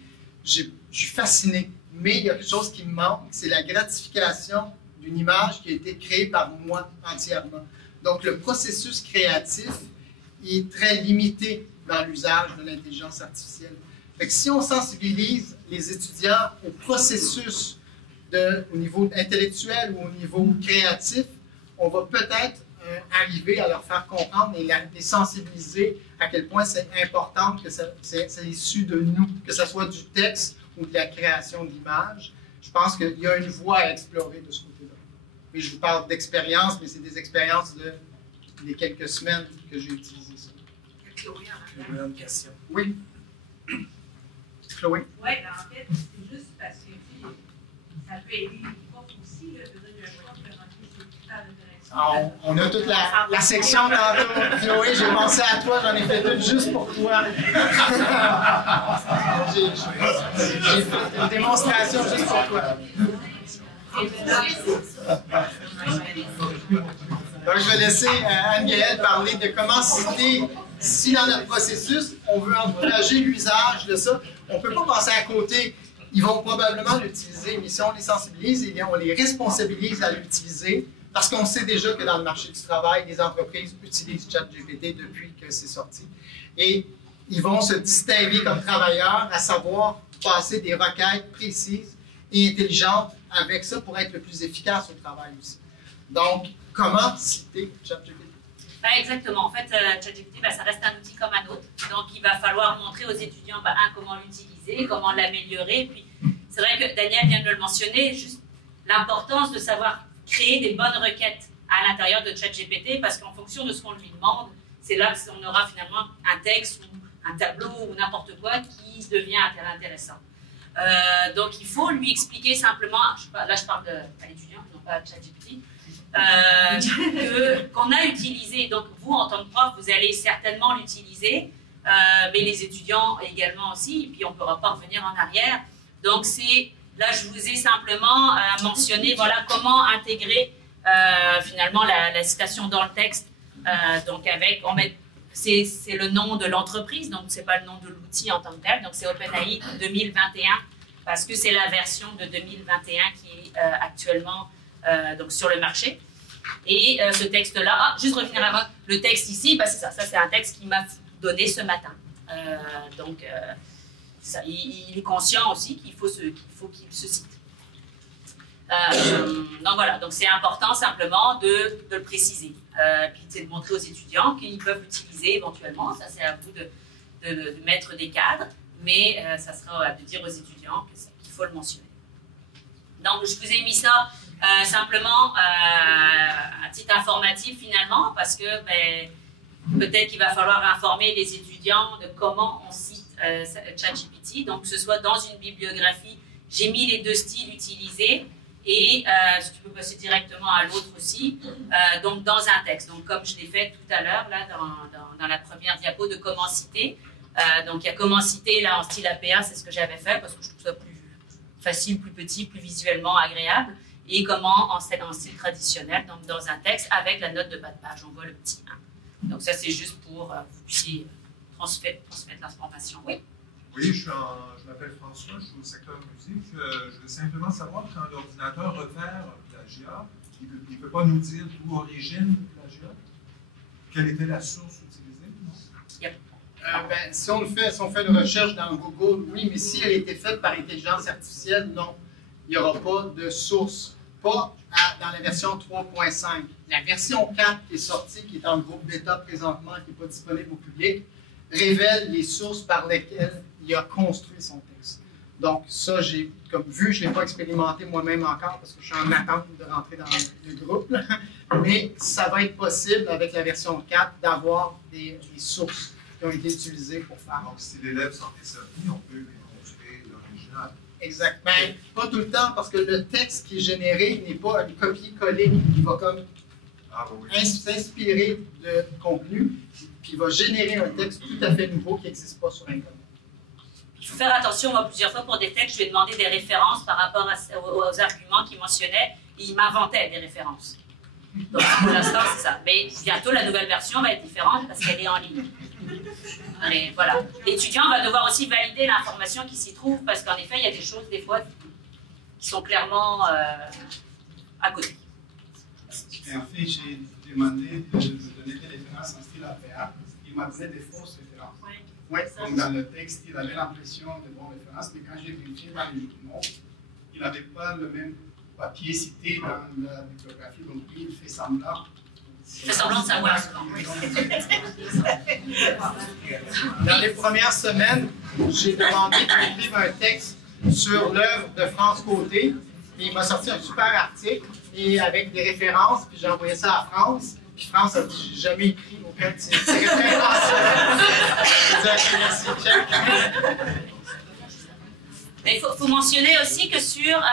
je suis fasciné. Mais il y a quelque chose qui me manque, c'est la gratification d'une image qui a été créée par moi entièrement. Donc, le processus créatif est très limité dans l'usage de l'intelligence artificielle. Fait que si on sensibilise les étudiants au processus au niveau intellectuel ou au niveau créatif, on va peut-être arriver à leur faire comprendre et les sensibiliser à quel point c'est important que c'est issu de nous, que ce soit du texte ou de la création d'images. Je pense qu'il y a une voie à explorer de ce côté-là. Et je vous parle d'expérience, mais c'est des expériences des quelques semaines que j'ai utilisé ça. Chloé, une question. Oui. Chloé? Oui, en fait, c'est juste parce que ça peut aider les profs aussi, de donner un prof de rentrer sur le critère d'interaction. On a toute la section tantôt. Chloé, j'ai pensé à toi, j'en ai fait une juste pour toi. J'ai fait une démonstration juste pour toi. Donc, je vais laisser Anne-Gaëlle parler de comment si dans notre processus, on veut encourager l'usage de ça, on ne peut pas passer à côté. Ils vont probablement l'utiliser, mais si on les sensibilise, eh bien, on les responsabilise à l'utiliser, parce qu'on sait déjà que dans le marché du travail, les entreprises utilisent ChatGPT depuis que c'est sorti. Et ils vont se distinguer comme travailleurs à savoir passer des requêtes précises et intelligentes avec ça pour être le plus efficace au travail aussi. Donc, comment citer ChatGPT? Exactement. En fait, ChatGPT, ça reste un outil comme un autre. Donc, il va falloir montrer aux étudiants, comment l'utiliser, comment l'améliorer. Puis, c'est vrai que Daniel vient de le mentionner, juste l'importance de savoir créer des bonnes requêtes à l'intérieur de ChatGPT, parce qu'en fonction de ce qu'on lui demande, c'est là qu'on aura finalement un texte ou un tableau ou n'importe quoi qui devient intéressant. Donc, il faut lui expliquer simplement, là je parle à l'étudiant, non pas à ChatGPT, qu'on a utilisé. Donc, vous, en tant que prof, vous allez certainement l'utiliser, mais les étudiants également aussi, et puis on ne pourra pas revenir en arrière. Donc, c'est Là, je vous ai simplement mentionné voilà, comment intégrer finalement la citation dans le texte. Donc c'est le nom de l'entreprise, donc c'est pas le nom de l'outil en tant que tel. Donc c'est OpenAI 2021 parce que c'est la version de 2021 qui est actuellement donc sur le marché. Et ce texte-là, juste revenir avant, le texte ici, bah, c'est ça c'est un texte qu'il m'a donné ce matin. Ça, il est conscient aussi qu'il faut qu'il se cite. Donc voilà, donc c'est important simplement de le préciser. Puis c'est de montrer aux étudiants qu'ils peuvent l'utiliser éventuellement. Ça, c'est à vous de mettre des cadres, mais ça sera de dire aux étudiants qu'il faut le mentionner. Donc je vous ai mis ça simplement à titre informatif finalement, parce que peut-être qu'il va falloir informer les étudiants de comment on cite ChatGPT, donc que ce soit dans une bibliographie. J'ai mis les deux styles utilisés et si tu peux passer directement à l'autre aussi, donc dans un texte. Donc comme je l'ai fait tout à l'heure là dans la première diapo de comment citer. Donc il y a comment citer là en style APA, c'est ce que j'avais fait parce que je trouve ça plus facile, plus petit, plus visuellement agréable. Et comment en style traditionnel, donc dans un texte avec la note de bas de page. On voit le petit 1. Donc ça c'est juste pour que vous puissiez transmettre l'information. Oui. Oui, je m'appelle François, je suis au secteur musique. Je veux simplement savoir quand l'ordinateur repère un plagiat, il ne peut pas nous dire d'où origine le plagiat. Quelle était la source utilisée? Yep. Si on fait une recherche dans Google, oui, mais si elle a été faite par intelligence artificielle, non. Il n'y aura pas de source. Pas dans la version 3.5. La version 4 qui est sortie, qui est en groupe bêta présentement, qui n'est pas disponible au public, révèle les sources par lesquelles il a construit son texte. Donc ça, comme vu, je ne l'ai pas expérimenté moi-même encore parce que je suis en attente de rentrer dans le groupe, mais ça va être possible avec la version 4 d'avoir des sources qui ont été utilisées pour faire. Donc si l'élève s'en est servi, on peut lui montrer l'original. Exactement. Pas tout le temps, parce que le texte qui est généré n'est pas un copier-coller. Il va comme s'inspirer de contenu, puis il va générer un texte tout à fait nouveau qui n'existe pas sur Internet. Il faut faire attention, moi, plusieurs fois pour des textes, je lui ai demandé des références par rapport aux arguments qu'il mentionnait, et il m'inventait des références. Donc pour l'instant, c'est ça. Mais bientôt, la nouvelle version va être différente parce qu'elle est en ligne. Mais voilà. L'étudiant va devoir aussi valider l'information qui s'y trouve parce qu'en effet, il y a des choses, des fois, qui sont clairement à côté. En fait, j'ai demandé de donner des références en style APA. Il m'a donné des fausses références. Oui. Donc dans le texte, il avait l'impression de bonnes références, mais quand j'ai vérifié dans les journaux, il n'avait pas le même papier cité dans la bibliographie, donc il fait semblant. Il fait semblant de savoir. Dans les premières semaines, j'ai demandé qu'il écrive un texte sur l'œuvre de France Côté. Et il m'a sorti un super article et avec des références, puis j'ai envoyé ça à France. Puis France a dit, j'ai jamais écrit aucun de ces références. Il faut mentionner aussi que sur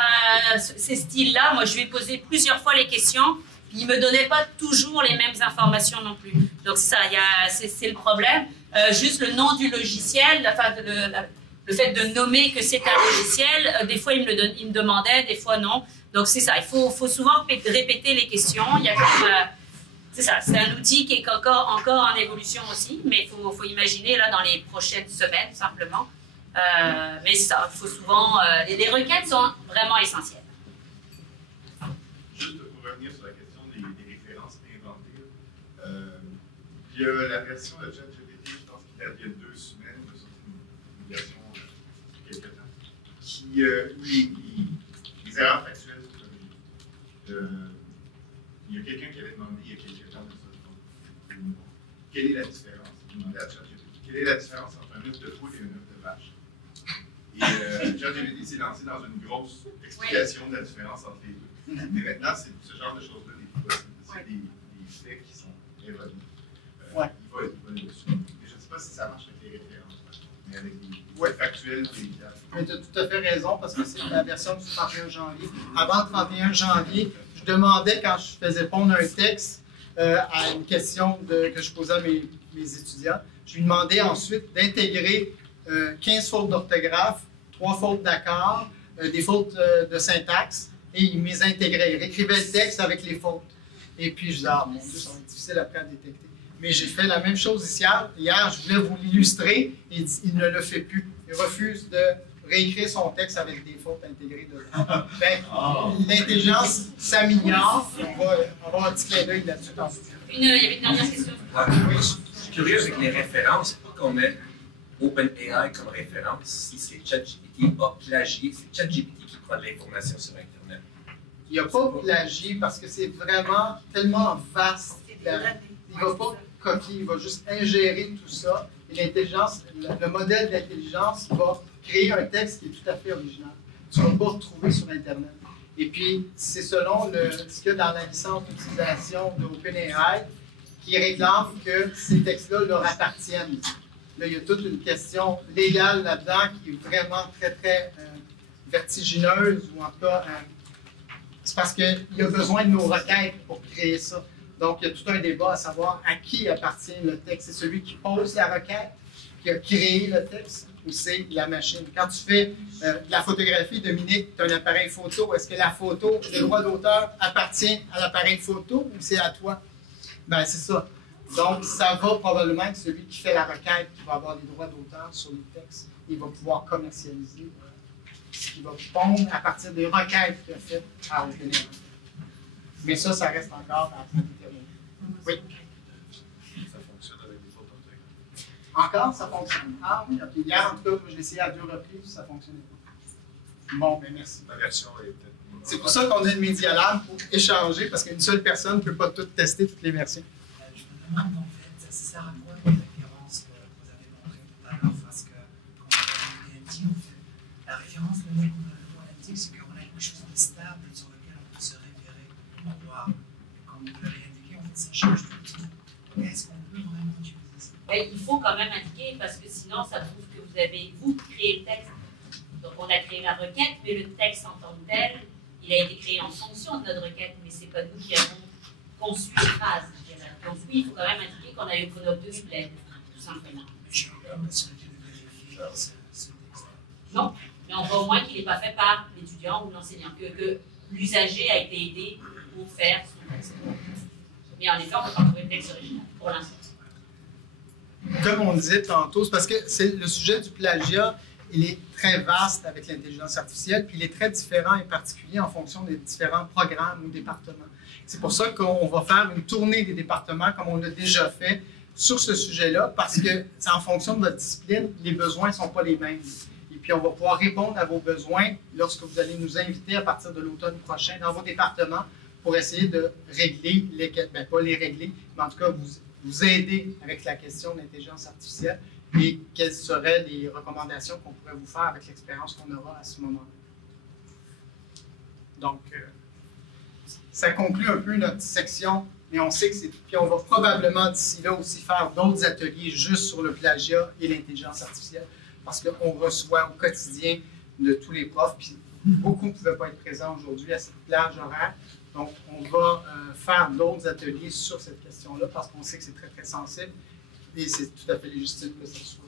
ces styles-là, moi je lui ai posé plusieurs fois les questions. Il ne me donnait pas toujours les mêmes informations non plus. Donc ça, c'est le problème. Juste le nom du logiciel, enfin le fait de nommer que c'est un logiciel, des fois il me demandait, des fois non. Donc c'est ça, il faut souvent répéter les questions. Il y a c'est ça, c'est un outil qui est encore en évolution aussi, mais il faut imaginer là dans les prochaines semaines simplement. Mais ça, il faut souvent... les requêtes sont vraiment essentielles. Juste pour revenir sur la question des références inventées, il y a la version de ChatGPT, je pense qu'il date il y a 2 semaines, de sortie une version il y a quelques temps, qui les erreurs factuelles sont corrigées. Il y a quelqu'un qui avait demandé il y a quelques temps de ça. Quelle est la différence? Il demandait à ChatGPT. Quelle est la différence entre un œuf de poule et un œuf de vache? Et ChatGPT s'est lancé dans une grosse explication de la différence entre les deux. Mais maintenant, ce genre de choses-là n'est plus possible. C'est des faits qui sont évolués. Il va dessus. Mais je ne sais pas si ça marche avec les références, mais avec les factuels. Mais tu as tout à fait raison, parce que c'est la version du 31 janvier. Avant le 31 janvier, je demandais, quand je faisais répondre un texte à une question que je posais à mes étudiants, je lui demandais ensuite d'intégrer 15 fautes d'orthographe, 3 fautes d'accord, des fautes de syntaxe et il me les intégrait. Il réécrivait le texte avec les fautes. Et puis je disais, ah mon Dieu, ça va être difficile après à détecter. Mais j'ai fait la même chose ici hier. Je voulais vous l'illustrer et il ne le fait plus. Il refuse de réécrire son texte avec des fautes intégrées dedans. L'intelligence s'améliore. On va avoir un petit clin d'œil là-dessus tantôt. Il y avait une dernière question. Oui, je suis curieux avec les références. Pourquoi on met OpenAI comme référence si c'est ChatGPT a plagié? C'est ChatGPT qui prend de l'information sur Internet. Il n'y a pas plagié parce que c'est vraiment tellement vaste. Il ne va pas copier, il va juste ingérer tout ça. Et l'intelligence, le modèle d'intelligence va créer un texte qui est tout à fait original. Tu ne vas pas retrouver sur Internet. Et puis, c'est selon ce qu'il y a dans la licence d'utilisation d'OpenAI qui réclame que ces textes-là leur appartiennent. Là, il y a toute une question légale là-dedans qui est vraiment très, très vertigineuse, ou en tout cas, c'est parce qu'il y a besoin de nos requêtes pour créer ça. Donc, il y a tout un débat à savoir à qui appartient le texte. C'est celui qui pose la requête, qui a créé le texte, ou c'est la machine. Quand tu fais de la photographie, Dominique, tu as un appareil photo, est-ce que la photo, le droit d'auteur appartient à l'appareil photo ou c'est à toi? Ben c'est ça. Donc, ça va probablement être celui qui fait la requête qui va avoir les droits d'auteur sur les textes. Il va pouvoir commercialiser ce qu'il va pondre à partir des requêtes qu'il a faites à OpenAI. Mais ça reste encore à déterminer. Oui. Ça fonctionne avec des fautes d'orthographe. Encore, ça fonctionne. Ah oui, ok. Hier, en tout cas, je l'ai essayé à 2 reprises, ça ne fonctionnait pas. Bon, ben merci. Ma version est peut-être. C'est pour ça qu'on a une Media Lab pour échanger, parce qu'une seule personne ne peut pas tout tester, toutes les versions. Je me demande en fait, ça sert à quoi les références que vous avez montrées tout à l'heure, parce que quand on a une DMT, en fait, la référence, le mec qu'on a indiqué, c'est qu'on a quelque chose de stable sur lequel on peut se référer pour voir. Comme vous l'avez indiqué, en fait, ça change tout le temps. Est-ce qu'on peut vraiment utiliser ça? Ben, il faut quand même indiquer, parce que sinon, ça prouve que vous avez, vous, créé le texte. Donc, on a créé la requête, mais le texte en tant que tel, il a été créé en fonction de notre requête, mais ce n'est pas nous qui avons conçu les phrases. Donc oui, il faut quand même indiquer qu'on a obtenu l'aide, tout simplement. Non, mais on voit au moins qu'il n'est pas fait par l'étudiant ou l'enseignant, que l'usager a été aidé pour faire son texte. Mais en effet, on ne peut pas trouver le texte original, pour l'instant. Comme on disait tantôt, c'est parce que c'est le sujet du plagiat, il est très vaste avec l'intelligence artificielle, puis il est très différent et particulier en fonction des différents programmes ou départements. C'est pour ça qu'on va faire une tournée des départements, comme on l'a déjà fait, sur ce sujet-là, parce que c'est en fonction de votre discipline, les besoins ne sont pas les mêmes. Et puis, on va pouvoir répondre à vos besoins lorsque vous allez nous inviter à partir de l'automne prochain dans vos départements pour essayer de régler, pas les régler, mais en tout cas vous aider avec la question de l'intelligence artificielle et quelles seraient les recommandations qu'on pourrait vous faire avec l'expérience qu'on aura à ce moment-là. Donc, ça conclut un peu notre section, mais on sait que c'est... Puis on va probablement d'ici là aussi faire d'autres ateliers juste sur le plagiat et l'intelligence artificielle, parce qu'on reçoit au quotidien de tous les profs, puis beaucoup ne pouvaient pas être présents aujourd'hui à cette plage horaire. Donc, on va faire d'autres ateliers sur cette question-là, parce qu'on sait que c'est très, très sensible, et c'est tout à fait légitime que ça soit.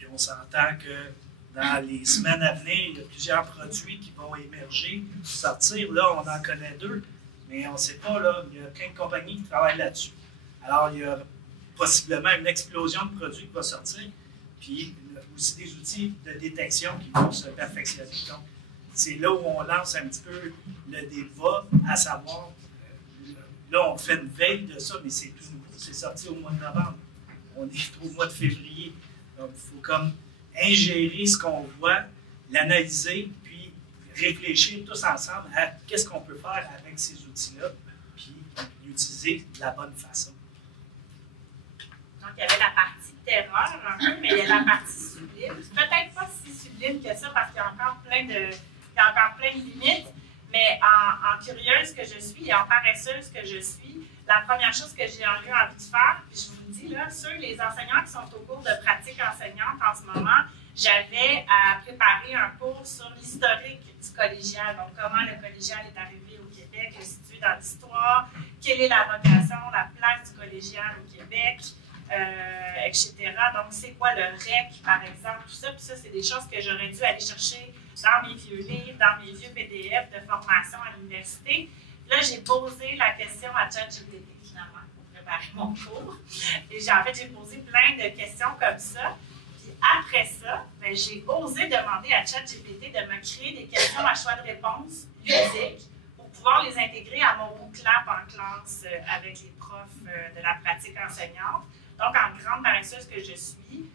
Et on s'entend que dans les semaines à venir, il y a plusieurs produits qui vont émerger, sortir. Là, on en connaît 2, mais on ne sait pas, là, il y a plein de compagnies qui travaillent là-dessus. Alors, il y a possiblement une explosion de produits qui va sortir, puis aussi des outils de détection qui vont se perfectionner. Donc, c'est là où on lance un petit peu le débat, à savoir, là, on fait une veille de ça, mais c'est tout nouveau. C'est sorti au mois de novembre. On est au mois de février. Donc, il faut comme ingérer ce qu'on voit, l'analyser, puis réfléchir tous ensemble à qu'est-ce qu'on peut faire avec ces outils-là, puis l'utiliser de la bonne façon. Donc, il y avait la partie terreur un peu, mais il y a la partie sublime. Peut-être pas si sublime que ça, parce qu'il y a encore plein de limites, mais en curieuse que je suis et en paresseuse que je suis, la première chose que j'ai eu envie de faire, puis je vous le dis là, les enseignants qui sont au cours de pratique enseignante en ce moment, j'avais à préparer un cours sur l'historique du collégial, donc comment le collégial est arrivé au Québec, le situé dans l'histoire, quelle est la vocation, la place du collégial au Québec, etc. Donc, c'est quoi le REC, par exemple, tout ça. Puis ça, c'est des choses que j'aurais dû aller chercher dans mes vieux livres, dans mes vieux PDF de formation à l'université. Là, j'ai posé la question à ChatGPT, finalement, pour préparer mon cours. Et en fait, j'ai posé plein de questions comme ça. Puis après ça, ben, j'ai osé demander à ChatGPT de me créer des questions à choix de réponse ludiques pour pouvoir les intégrer à mon bootcamp en classe avec les profs de la pratique enseignante. Donc, en grande paresseuse que je suis,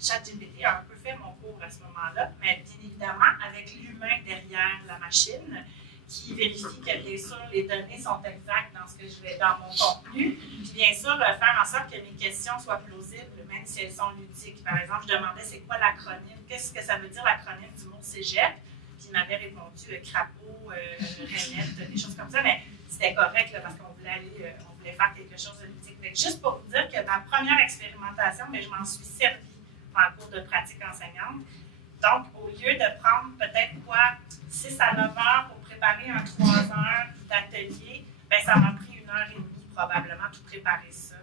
ChatGPT a un peu fait mon cours à ce moment-là, mais bien évidemment avec l'humain derrière la machine qui vérifie que bien sûr les données sont exactes dans ce que je vais dans mon contenu, puis bien sûr faire en sorte que mes questions soient plausibles, même si elles sont ludiques. Par exemple, je demandais c'est quoi l'acronyme, qu'est-ce que ça veut dire l'acronyme du mot cégep, puis il m'avait répondu crapaud, rainette, des choses comme ça, mais c'était correct là, parce qu'on voulait on voulait faire quelque chose de ludique. Donc, juste pour vous dire que ma première expérimentation, mais je m'en suis servie dans le cours de pratique enseignante. Donc, au lieu de prendre peut-être 6 à 9 heures pour préparer un 3 heures d'atelier, ben, ça m'a pris 1 heure et demie probablement pour préparer ça.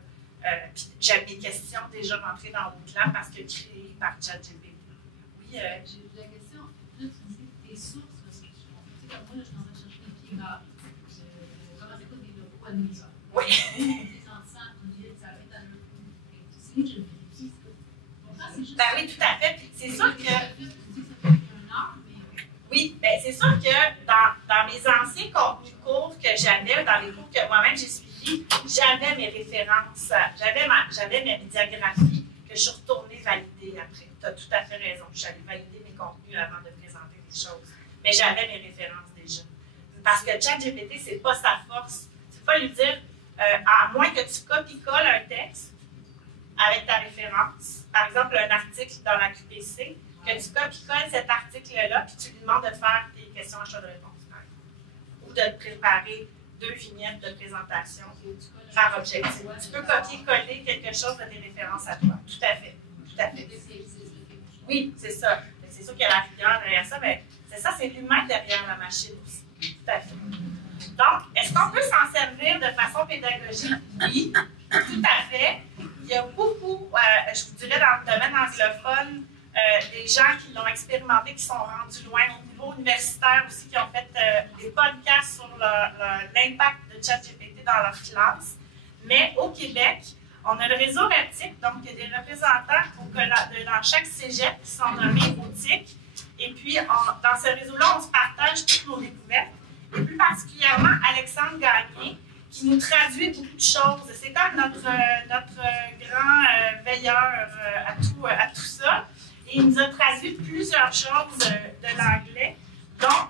Puis j'avais mes questions déjà rentrées dans Bootcamp parce que créées par ChatGPT. Oui, j'ai la question. Là, tu dis tes sources, parce que tu sais, comme moi, là, je suis en train de chercher des pieds rares. Comment c'est quoi des locaux à New York? Oui. Des enfants, ça va être dans le coup. Je vérifie ça. Ben oui, tout à fait. C'est sûr que. Oui, bien, c'est sûr que dans mes anciens contenus courts que j'avais, dans les cours que moi-même j'ai suivis, j'avais mes références, j'avais mes diagraphies que je suis retournée valider après. Tu as tout à fait raison. Je suis allée valider mes contenus avant de présenter des choses. Mais j'avais mes références déjà. Parce que ChatGPT, c'est pas sa force. Tu peux pas lui dire, à moins que tu copies-colles un texte avec ta référence, par exemple un article dans la QPC, que tu copies-colles cet article-là, puis tu lui demandes de faire des questions à choix de réponse, ou de te préparer 2 vignettes de présentation par objectif. Tu peux copier-coller quelque chose de tes références à toi. Tout à fait. Tout à fait. Oui, c'est ça. C'est sûr qu'il y a la rigueur derrière ça, mais c'est ça, c'est l'humain derrière la machine aussi. Tout à fait. Donc, est-ce qu'on peut s'en servir de façon pédagogique? Oui, tout à fait. Il y a beaucoup, je vous dirais, dans le domaine anglophone, des gens qui l'ont expérimenté, qui sont rendus loin au niveau universitaire aussi, qui ont fait des podcasts sur l'impact de ChatGPT dans leur classe. Mais au Québec, on a le réseau RAPTIC, donc il y a des représentants dans chaque cégep qui sont nommés au TIC. Et puis, dans ce réseau-là, on se partage toutes nos découvertes. Et plus particulièrement, Alexandre Gagné, qui nous traduit beaucoup de choses. C'est comme notre grand veilleur à tout ça. Et il nous a traduit plusieurs choses de l'anglais, dont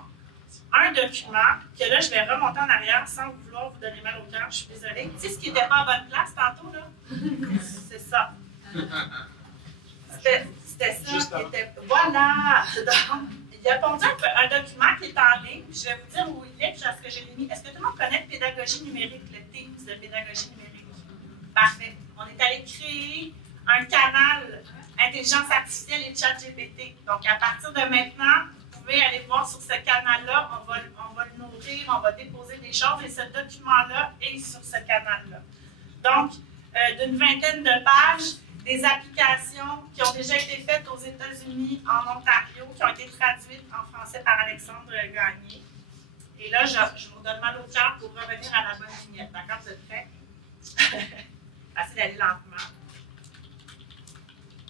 un document que là, je vais remonter en arrière sans vouloir vous donner mal au cœur, je suis désolée. Tu sais ce qui n'était pas en bonne place tantôt, là? C'est ça. C'était ça qui était... Voilà! Donc, il a pondu un document qui est en ligne, puis je vais vous dire où il est, puis parce que je l'ai mis. Est-ce que tout le monde connaît pédagogie numérique, le Teams de pédagogie numérique? Parfait. On est allé créer un canal intelligence artificielle et ChatGPT. Donc, à partir de maintenant, vous pouvez aller voir sur ce canal-là, on va le nourrir, on va déposer des choses, et ce document-là est sur ce canal-là. Donc, d'une 20aine de pages, des applications qui ont déjà été faites aux États-Unis, en Ontario, qui ont été traduites en français par Alexandre Gagné. Et là, je vous donne mal au cœur pour revenir à la bonne vignette. D'accord? Vous êtes prêts? Essayez d'aller lentement.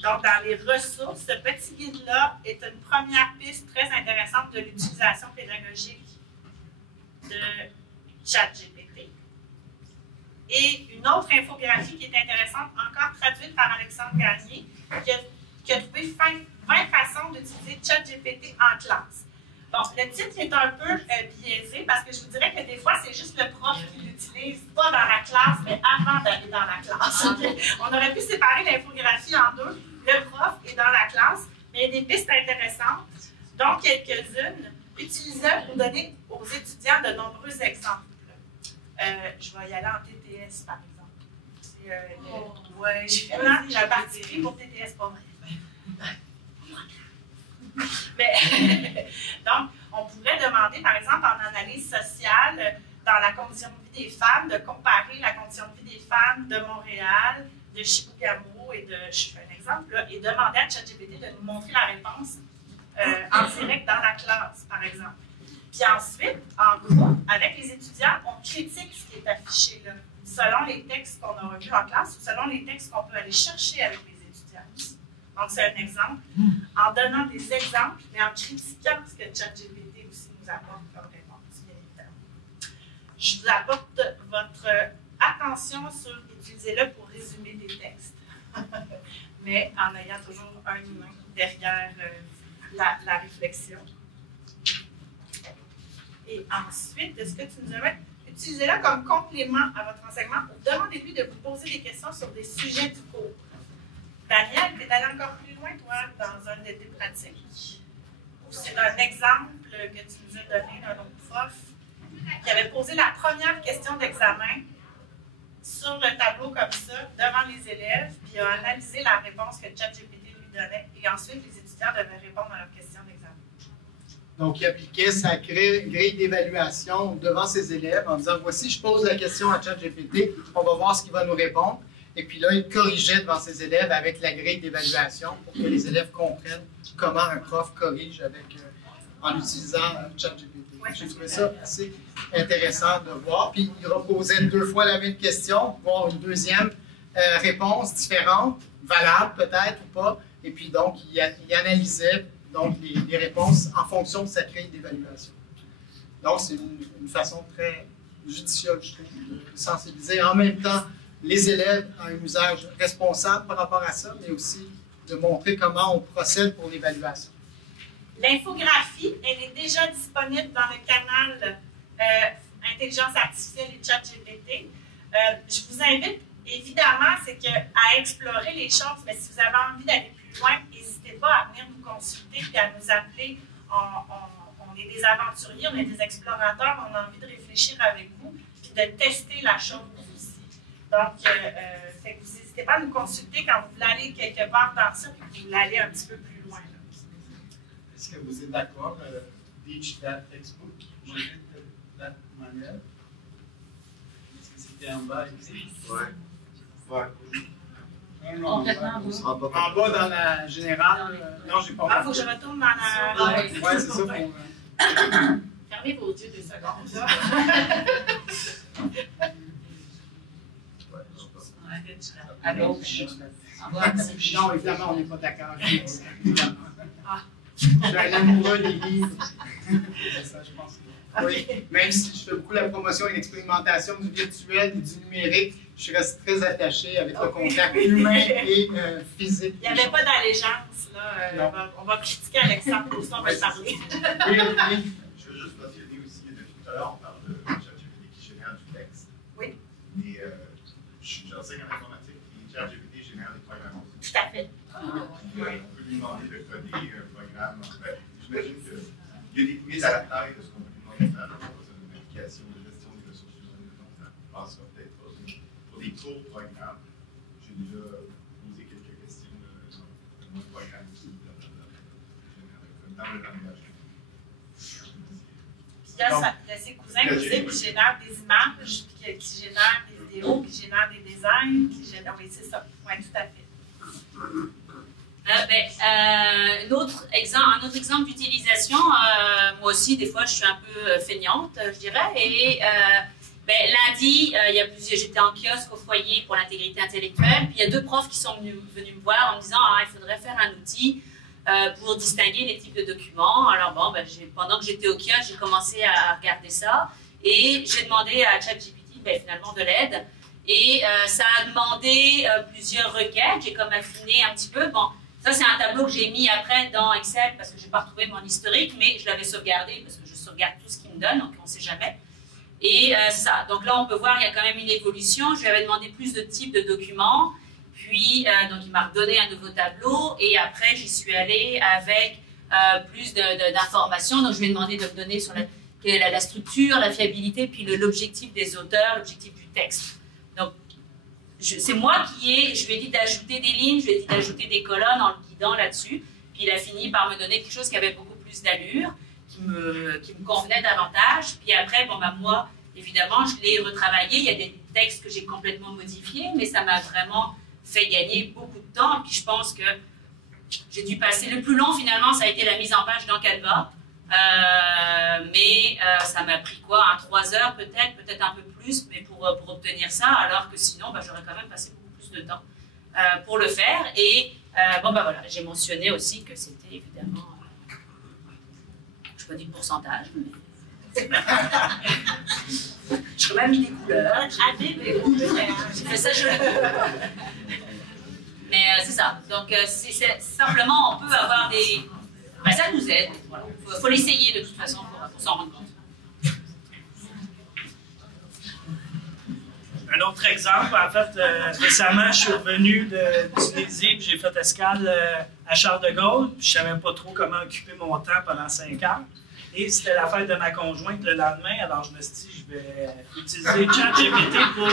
Donc, dans les ressources, ce petit guide-là est une première piste très intéressante de l'utilisation pédagogique de ChatGPT. Et une autre infographie qui est intéressante, encore traduite par Alexandre Gagné, qui a trouvé 20 façons d'utiliser ChatGPT en classe. Bon, le titre est un peu biaisé parce que je vous dirais que des fois, c'est juste le prof qui l'utilise, pas dans la classe, mais avant d'aller dans la classe. Okay? On aurait pu séparer l'infographie en deux, le prof est dans la classe, mais il y a des pistes intéressantes, dont quelques-unes, utilisées pour donner aux étudiants de nombreux exemples. Je vais y aller en TTS, par exemple. Ouais, j'ai fait un parti pris pour TTS, pas vrai. Mais, donc, on pourrait demander, par exemple, en analyse sociale, dans la condition de vie des femmes, de comparer la condition de vie des femmes de Montréal, de Chibougamau et je fais un exemple, là, et demander à ChatGPT de nous montrer la réponse en direct dans la classe, par exemple. Puis ensuite, en groupe, avec les étudiants, on critique ce qui est affiché là, selon les textes qu'on aura vus en classe ou selon les textes qu'on peut aller chercher avec les étudiants. Donc, c'est un exemple. En donnant des exemples, mais en critiquant ce que ChatGPT aussi nous apporte comme réponse, bien évidemment. Je vous apporte votre attention sur utiliser-le pour résumer des textes, mais en ayant toujours un humain derrière la réflexion. Et ensuite, est-ce que tu nous aimerais utiliser là comme complément à votre enseignement ou demandez-lui de vous poser des questions sur des sujets du cours. Daniel, tu es allé encore plus loin, toi, dans un de tes pratiques. C'est un exemple que tu nous as donné d'un autre prof qui avait posé la première question d'examen sur le tableau comme ça, devant les élèves, puis a analysé la réponse que ChatGPT lui donnait, et ensuite les étudiants devaient répondre à leurs questions d'examen. Donc, il appliquait sa grille d'évaluation devant ses élèves en disant, voici, je pose la question à ChatGPT, on va voir ce qu'il va nous répondre. Et puis là, il corrigeait devant ses élèves avec la grille d'évaluation pour que les élèves comprennent comment un prof corrige en utilisant ChatGPT. J'ai trouvé ça assez intéressant de voir. Puis, il reposait 2 fois la même question, voire une deuxième réponse différente, valable peut-être ou pas. Et puis, donc, il analysait donc les réponses en fonction de sa grille d'évaluation. Donc, c'est une façon très judicieuse, je trouve, de sensibiliser en même temps les élèves à un usage responsable par rapport à ça, mais aussi de montrer comment on procède pour l'évaluation. L'infographie, elle est déjà disponible dans le canal Intelligence artificielle et ChatGPT. Je vous invite, évidemment, à explorer les choses, mais si vous avez envie d'aller plus loin, n'hésitez pas à venir nous consulter et à nous appeler. On est des aventuriers, on est des explorateurs, on a envie de réfléchir avec vous et de tester la chose aussi. Donc, vous n'hésitez pas à nous consulter quand vous voulez aller quelque part dans ça et que vous voulez aller un petit peu plus loin. Est-ce que vous êtes d'accord? Teach that textbook, je fais de cette manière. Est-ce que c'était en bas ici? Ouais. Non, en bas dans la générale. Non, j'ai pas. Ah, il faut que je retourne dans la. Ouais, c'est ça. Fermez vos yeux 2 secondes. À gauche. Non, évidemment, on n'est pas d'accord. Je suis un amoureux des livres. C'est ça, je pense. Oui, même si je fais beaucoup la promotion et l'expérimentation du virtuel et du numérique, je reste très attaché avec le contact humain et physique. Il n'y avait pas d'allégeance, là. On va critiquer Alexandre, on va parler. Oui. Je veux juste mentionner aussi, depuis tout à l'heure, on parle de ChatGPT qui génère du texte. Oui. Et j'enseigne en informatique, et ChatGPT génère des programmes aussi. Tout à fait. On peut lui demander de coder un programme. En fait, j'imagine qu'il y a des limites à la taille de ce qu'on peut lui demander de faire. C'est une application de gestion des ressources humaines, donc ça passera peut-être pas. Pour des courts programmes, j'ai déjà posé quelques questions de mon programme qui dans le langage. Il y a ses cousins aussi qui génèrent des images, qui génèrent des vidéos, qui génèrent des designs, qui génèrent. Oui, c'est ça. Oui, tout à fait. Un autre exemple d'utilisation, moi aussi, des fois, je suis un peu feignante, je dirais. Et lundi, j'étais en kiosque au foyer pour l'intégrité intellectuelle. Puis il y a 2 profs qui sont venus me voir en me disant il faudrait faire un outil pour distinguer les types de documents. Alors pendant que j'étais au kiosque, j'ai commencé à regarder ça. Et j'ai demandé à ChatGPT finalement de l'aide. Et ça a demandé plusieurs requêtes. J'ai comme affiné un petit peu. Bon, ça, c'est un tableau que j'ai mis après dans Excel parce que je n'ai pas retrouvé mon historique, mais je l'avais sauvegardé parce que je sauvegarde tout ce qu'il me donne, donc on ne sait jamais. Et ça, donc là, on peut voir qu'il y a quand même une évolution. Je lui avais demandé plus de types de documents. Puis, donc, il m'a redonné un nouveau tableau. Et après, j'y suis allée avec plus d'informations. Donc, je lui ai demandé de me donner sur la structure, la fiabilité, puis l'objectif des auteurs, l'objectif du texte. Donc, c'est moi je lui ai dit d'ajouter des lignes, je lui ai dit d'ajouter des colonnes en le guidant là-dessus. Puis il a fini par me donner quelque chose qui avait beaucoup plus d'allure, qui me convenait davantage. Puis après, moi, évidemment, je l'ai retravaillé. Il y a des textes que j'ai complètement modifiés, mais ça m'a vraiment fait gagner beaucoup de temps. Puis je pense que j'ai dû passer. Le plus long, finalement, ça a été la mise en page dans Canva. Mais ça m'a pris quoi, 3 heures peut-être un peu plus, mais pour obtenir ça, alors que sinon, j'aurais quand même passé beaucoup plus de temps pour le faire. Et voilà, j'ai mentionné aussi que c'était évidemment, je ne pas dire pourcentage, mais je même mis des couleurs. J'ai fait ça, mais c'est ça. Donc, c'est simplement, on peut avoir des... ça nous aide. Voilà. Faut l'essayer de toute façon pour s'en rendre compte. Un autre exemple, en fait, récemment, je suis revenu du Tunisie, j'ai fait escale à Charles de Gaulle, puis je ne savais pas trop comment occuper mon temps pendant 5 heures. Et c'était la fête de ma conjointe le lendemain, alors je me suis dit, je vais utiliser ChatGPT pour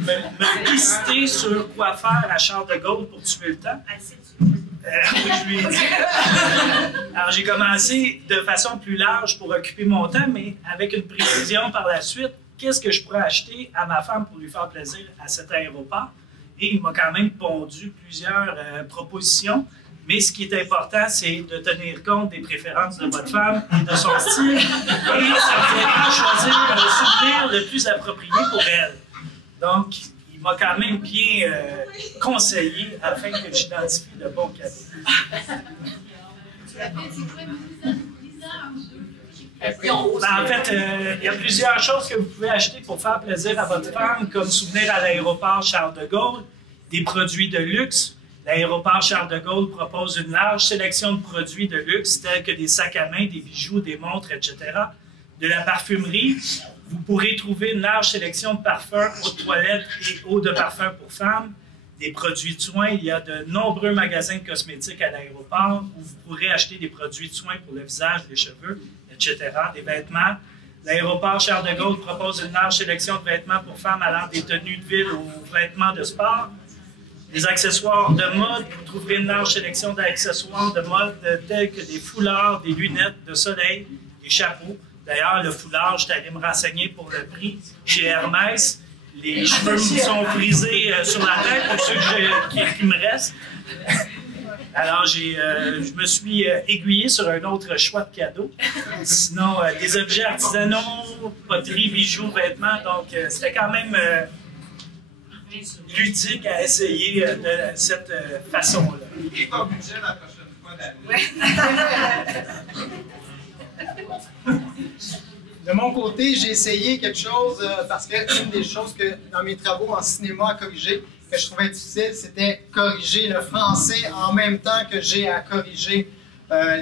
me lister sur quoi faire à Charles de Gaulle pour tuer le temps. Je lui ai dit. Alors, j'ai commencé de façon plus large pour occuper mon temps, mais avec une précision par la suite. Qu'est-ce que je pourrais acheter à ma femme pour lui faire plaisir à cet aéroport? Et il m'a quand même pondu plusieurs propositions. Mais ce qui est important, c'est de tenir compte des préférences de votre femme et de son style. Et ça vous aidera à choisir le souvenir le plus approprié pour elle. Donc, il m'a quand même bien conseillé afin que j'identifie le bon cadeau. En fait, il y a plusieurs choses que vous pouvez acheter pour faire plaisir à votre femme, comme souvenir à l'aéroport Charles de Gaulle, des produits de luxe. L'aéroport Charles de Gaulle propose une large sélection de produits de luxe tels que des sacs à main, des bijoux, des montres, etc. De la parfumerie, vous pourrez trouver une large sélection de parfums, eau de toilette et eau de parfum pour femmes. Des produits de soins, il y a de nombreux magasins de cosmétiques à l'aéroport où vous pourrez acheter des produits de soins pour le visage, les cheveux, etc. Des vêtements. L'aéroport Charles de Gaulle propose une large sélection de vêtements pour femmes allant des tenues de ville aux vêtements de sport. Des accessoires de mode, vous trouverez une large sélection d'accessoires de mode tels que des foulards, des lunettes de soleil, des chapeaux. D'ailleurs, le foulard, j'étais allé me renseigner pour le prix chez Hermès. Les cheveux me sont frisés sur la tête pour ceux qui me restent. Alors, je me suis aiguillé sur un autre choix de cadeaux. Sinon, des objets artisanaux, poterie, bijoux, vêtements. Donc, c'était quand même ludique à essayer de cette façon-là. Et ton budget la prochaine fois De mon côté, j'ai essayé quelque chose parce que une des choses que dans mes travaux en cinéma à corriger, que je trouvais difficile, c'était corriger le français en même temps que j'ai à corriger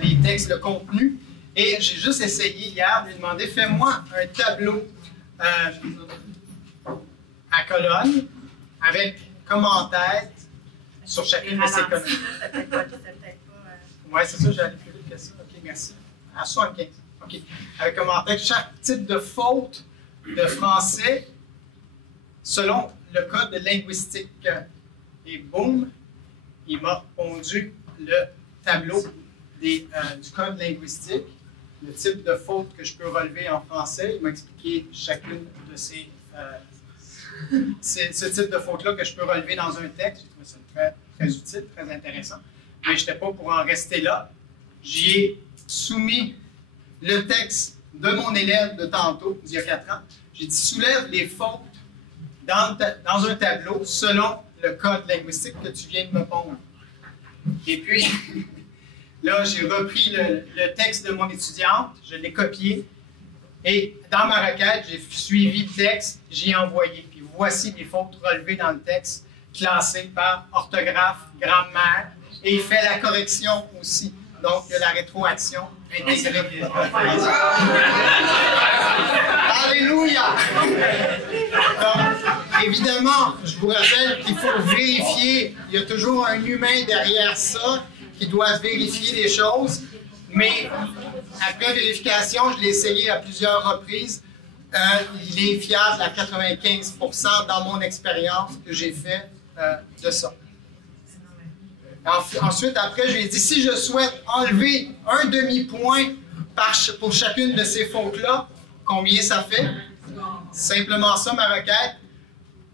les textes, le contenu. Et j'ai juste essayé hier de lui demander, fais-moi un tableau à colonne avec commentaires sur chacune de ces colonnes. Oui, c'est ça, j'allais plus vite que ça. OK, merci. À 75. OK. Avec commentaires, chaque type de faute de français selon le code linguistique. Et boum, il m'a pondu le tableau du code linguistique, le type de faute que je peux relever en français. Il m'a expliqué chacune de ces ce type de faute-là que je peux relever dans un texte. J'ai trouvé ça très, très utile, très intéressant. Mais je n'étais pas pour en rester là. J'y ai soumis le texte de mon élève de tantôt, d'il y a 4 ans. J'ai dit, soulève les fautes dans un tableau selon le code linguistique que tu viens de me pondre. Et puis, là, j'ai repris le texte de mon étudiante, je l'ai copié, et dans ma requête, j'ai suivi le texte, j'y ai envoyé. Puis voici les fautes relevées dans le texte, classées par orthographe, grammaire, et il fait la correction aussi. Donc, il y a la rétroaction intégrée. Alléluia! Donc, évidemment, je vous rappelle qu'il faut vérifier. Il y a toujours un humain derrière ça qui doit vérifier les choses. Mais après vérification, je l'ai essayé à plusieurs reprises. Il est fiable à 95% dans mon expérience que j'ai fait de ça. Ensuite, après, je lui ai dit, si je souhaite enlever un demi-point pour chacune de ces fautes-là, combien ça fait? Simplement ça, ma requête.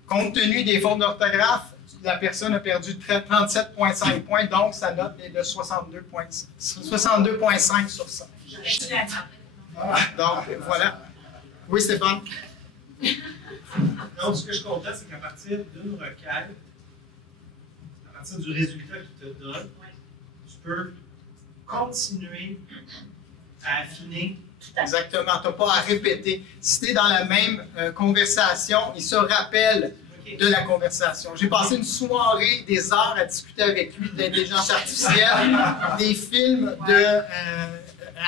Compte tenu des fautes d'orthographe, la personne a perdu 37,5 points, donc sa note est de 62,5 sur 100. Donc, voilà. Oui, Stéphane? Donc, ce que je comprends, c'est qu'à partir d'une requête, à partir du résultat qu'il te donne, tu peux continuer à affiner. Exactement, tu n'as pas à répéter. Si tu es dans la même conversation, il se rappelle de la conversation. J'ai passé une soirée, des heures à discuter avec lui de l'intelligence artificielle, des films de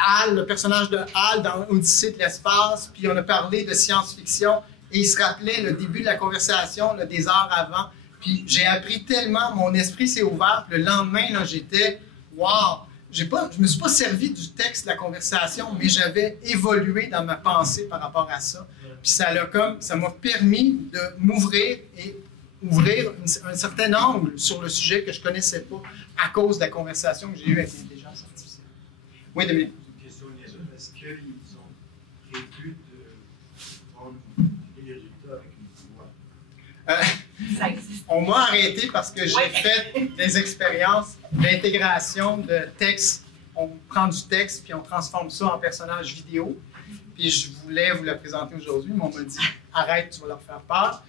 Hal, le personnage de Hal dans Odyssée de l'espace, puis on a parlé de science-fiction, et il se rappelait le début de la conversation là, des heures avant. Puis j'ai appris tellement, mon esprit s'est ouvert, puis le lendemain, j'étais « wow ». Je ne me suis pas servi du texte de la conversation, mais j'avais évolué dans ma pensée par rapport à ça. Puis ça m'a permis de m'ouvrir et ouvrir un certain angle sur le sujet que je ne connaissais pas à cause de la conversation que j'ai eue avec l'intelligence artificielle. Oui, Dominique? Une question niaiseuse. Est-ce qu'ils ont prévu de prendre les résultats avec une voix? On m'a arrêté parce que j'ai fait des expériences d'intégration de texte. On prend du texte puis on transforme ça en personnage vidéo. Puis je voulais vous le présenter aujourd'hui, mais on m'a dit « Arrête, tu vas leur faire peur. »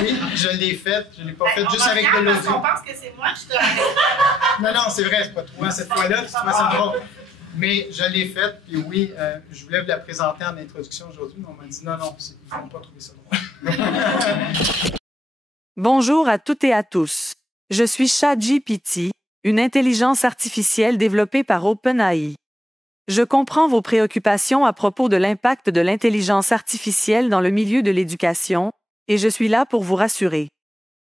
Oui, je l'ai fait. Je ne l'ai pas fait juste avec de l'audio. On pense que c'est moi qui te l'arrête. Non, c'est vrai, c'est pas toi cette fois-là. Tu vois ça drôle. Mais je l'ai fait, puis oui, je voulais vous la présenter en introduction aujourd'hui, mais on m'a dit non, ils ne vont pas trouver ça drôle. Bonjour à toutes et à tous. Je suis ChatGPT, une intelligence artificielle développée par OpenAI. Je comprends vos préoccupations à propos de l'impact de l'intelligence artificielle dans le milieu de l'éducation, et je suis là pour vous rassurer.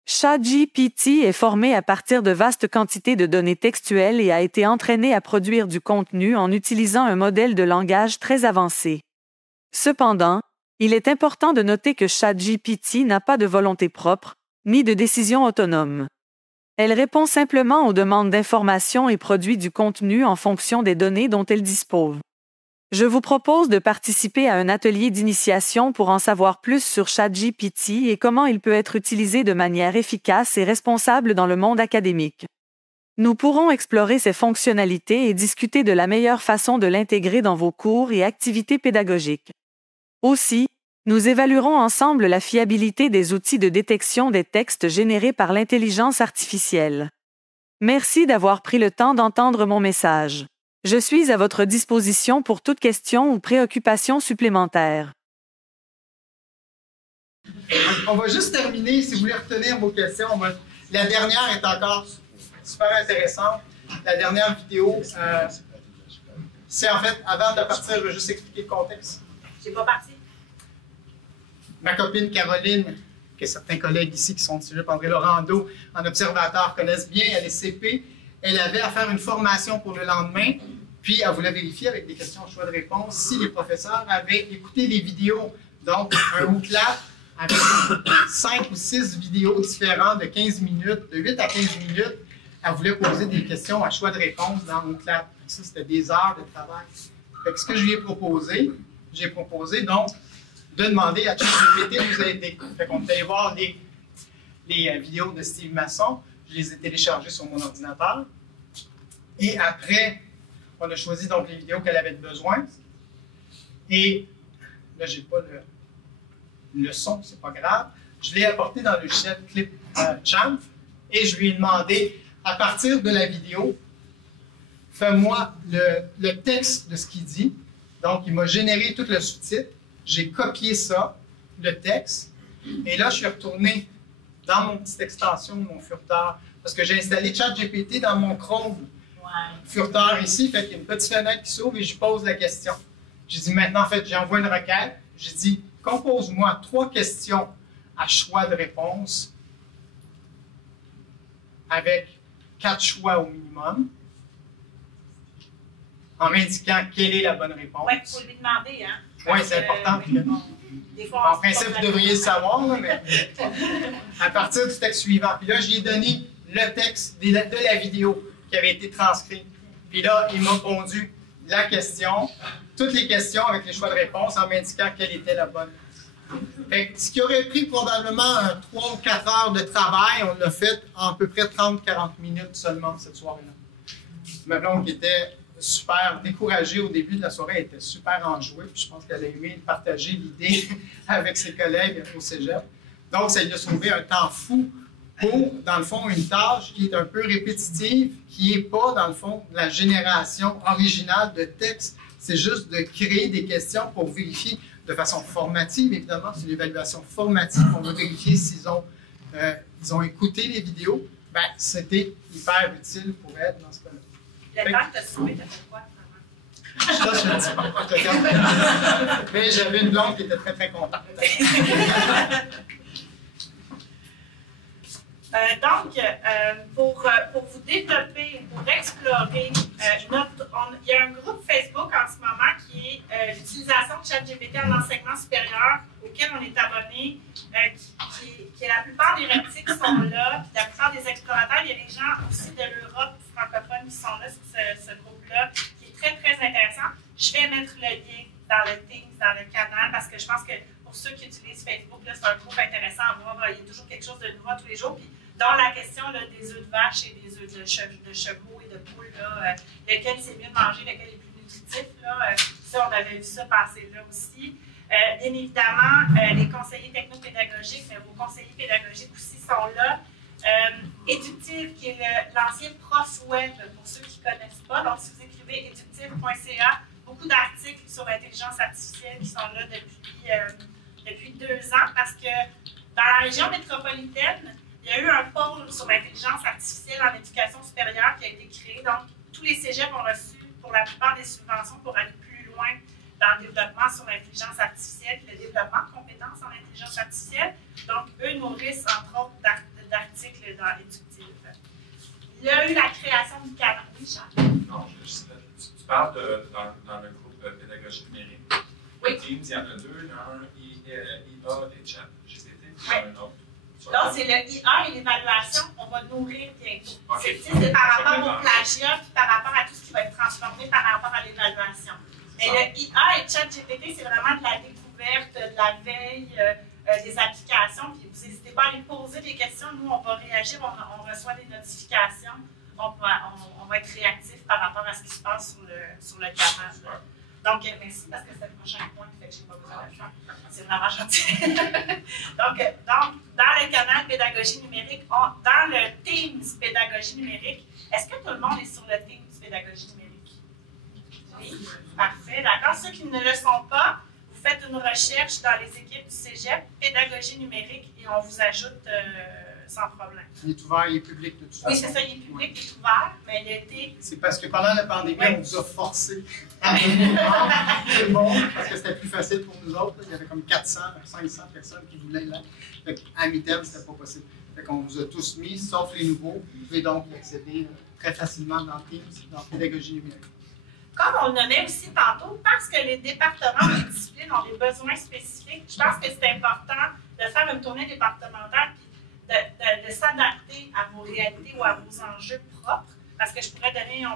ChatGPT est formé à partir de vastes quantités de données textuelles et a été entraîné à produire du contenu en utilisant un modèle de langage très avancé. Cependant, il est important de noter que ChatGPT n'a pas de volonté propre, ni de décision autonome. Elle répond simplement aux demandes d'information et produit du contenu en fonction des données dont elle dispose. Je vous propose de participer à un atelier d'initiation pour en savoir plus sur ChatGPT et comment il peut être utilisé de manière efficace et responsable dans le monde académique. Nous pourrons explorer ses fonctionnalités et discuter de la meilleure façon de l'intégrer dans vos cours et activités pédagogiques. Aussi, nous évaluerons ensemble la fiabilité des outils de détection des textes générés par l'intelligence artificielle. Merci d'avoir pris le temps d'entendre mon message. Je suis à votre disposition pour toute question ou préoccupation supplémentaire. On va juste terminer, si vous voulez retenir vos questions. La dernière est encore super intéressante. La dernière vidéo, c'est en fait, avant de partir, je vais juste expliquer le contexte. J'ai pas parti. Ma copine Caroline, que certains collègues ici qui sont de Cégep André-Laurando, en observateur, connaissent bien, elle est CP. Elle avait à faire une formation pour le lendemain, puis elle voulait vérifier avec des questions au choix de réponse si les professeurs avaient écouté les vidéos. Donc, un Ookla avec 5 ou 6 vidéos différentes de 15 minutes, de 8 à 15 minutes. Elle voulait poser des questions à choix de réponse dans Ookla. Ça, c'était des heures de travail. Fait que ce que je lui ai proposé, j'ai proposé donc de demander à ChatGPT de nous aider. Fait qu'on peut aller voir les vidéos de Steve Masson. Je les ai téléchargées sur mon ordinateur. Et après, on a choisi donc les vidéos qu'elle avait besoin. Et là, je n'ai pas le son, c'est pas grave. Je l'ai apporté dans le logiciel Clipchamp et je lui ai demandé, à partir de la vidéo, fais-moi le texte de ce qu'il dit. Donc, il m'a généré tout le sous-titre. J'ai copié ça, le texte. Et là, je suis retourné dans mon petite extension de mon Furteur. Parce que j'ai installé ChatGPT dans mon Chrome Furteur ici. Fait qu'il y a une petite fenêtre qui s'ouvre et je pose la question. J'ai dit maintenant, en fait, j'envoie une requête. J'ai dit, compose-moi 3 questions à choix de réponse avec 4 choix au minimum, en m'indiquant quelle est la bonne réponse. Oui, il faut lui demander, hein? Oui, c'est important. En principe, vous devriez le savoir, là, mais à partir du texte suivant. Puis là, j'ai donné le texte de la vidéo qui avait été transcrit. Puis là, il m'a pondu la question, toutes les questions avec les choix de réponse en m'indiquant quelle était la bonne Fait que ce qui aurait pris probablement 3 ou 4 heures de travail, on l'a fait en à peu près 30-40 minutes seulement cette soirée-là. Ma blonde qui était super découragée au début de la soirée, elle était super enjouée, puis je pense qu'elle a aimé partager l'idée avec ses collègues au cégep. Donc, ça lui a sauvé un temps fou pour, dans le fond, une tâche qui est un peu répétitive, qui n'est pas, dans le fond, la génération originale de texte. C'est juste de créer des questions pour vérifier de façon formative, évidemment, c'est l'évaluation formative. On va vérifier s'ils ont écouté les vidéos. Ben, c'était hyper utile pour elle dans ce cas-là. Le temps que tu as sauvé, tu as fait quoi? Ça, je ne dis pas, je te garde. Mais j'avais une blonde qui était très, très contente. Donc, pour vous développer, pour explorer, il y a un groupe Facebook en ce moment qui est l'utilisation de ChatGPT en enseignement supérieur, auquel on est abonné, qui est la plupart des reptiles qui sont là, puis la plupart des explorateurs. Il y a des gens aussi de l'Europe francophone qui sont là, ce groupe-là, qui est très, très intéressant. Je vais mettre le lien dans le Teams, dans le canal, parce que je pense que pour ceux qui utilisent Facebook, c'est un groupe intéressant à voir. Il y a toujours quelque chose de nouveau tous les jours. Puis, dans la question là, des œufs de vache et des œufs de chevaux et de poules, lequel c'est mieux de manger, lequel est plus nutritif, là, ça, on avait vu ça passer là aussi. Bien évidemment, les conseillers technopédagogiques, mais vos conseillers pédagogiques aussi sont là. Éductive, qui est l'ancien prof web, pour ceux qui ne connaissent pas. Donc, si vous écrivez éductive.ca, beaucoup d'articles sur l'intelligence artificielle qui sont là depuis 2 ans, parce que dans la région métropolitaine, il y a eu un pôle sur l'intelligence artificielle en éducation supérieure qui a été créé. Donc, tous les cégeps ont reçu, pour la plupart, des subventions pour aller plus loin dans le développement sur l'intelligence artificielle et le développement de compétences en intelligence artificielle. Donc, eux nourrissent, entre autres, d'articles dans l'éducatif. Il y a eu la création du canal. Oui, Charles? Non, tu parles dans le groupe pédagogie numérique. Oui. Teams, il y en a 2. Il y en a un IA et ChatGPT, puis oui. un autre. Donc, c'est le IA et l'évaluation, on va nourrir bientôt. Okay. C'est par rapport au plagiat, puis par rapport à tout ce qui va être transformé par rapport à l'évaluation. Mais le IA et ChatGPT, c'est vraiment de la découverte, de la veille, des applications. Puis vous n'hésitez pas à lui poser des questions. Nous, on va réagir, on reçoit des notifications. On va être réactif par rapport à ce qui se passe sur le canal. Donc, merci parce que c'est le prochain point, fait que je n'ai pas besoin de le faire. C'est vraiment gentil. donc, dans le canal pédagogie numérique, dans le Teams pédagogie numérique, est-ce que tout le monde est sur le Teams pédagogie numérique? Oui, parfait, d'accord. Ceux qui ne le sont pas, vous faites une recherche dans les équipes du cégep, pédagogie numérique, et on vous ajoute sans problème. Il est ouvert, il est public de toute façon. Oui, c'est ça, il est public, il est ouvert, mais il a été... C'est parce que pendant la pandémie, on vous a forcé à c'est bon, parce que c'était plus facile pour nous autres. Là. Il y avait comme 400, 500 personnes qui voulaient là. À mi-terme, c'était pas possible. Fait qu'on vous a tous mis, sauf les nouveaux. Vous pouvez donc y accéder très facilement dans Teams, dans pédagogie numérique. Comme on le nommait aussi tantôt, parce que les départements de discipline ont des besoins spécifiques, je pense que c'est important de faire une tournée départementale et de s'adapter à vos réalités ou à vos enjeux propres. Parce que on pourrait donner une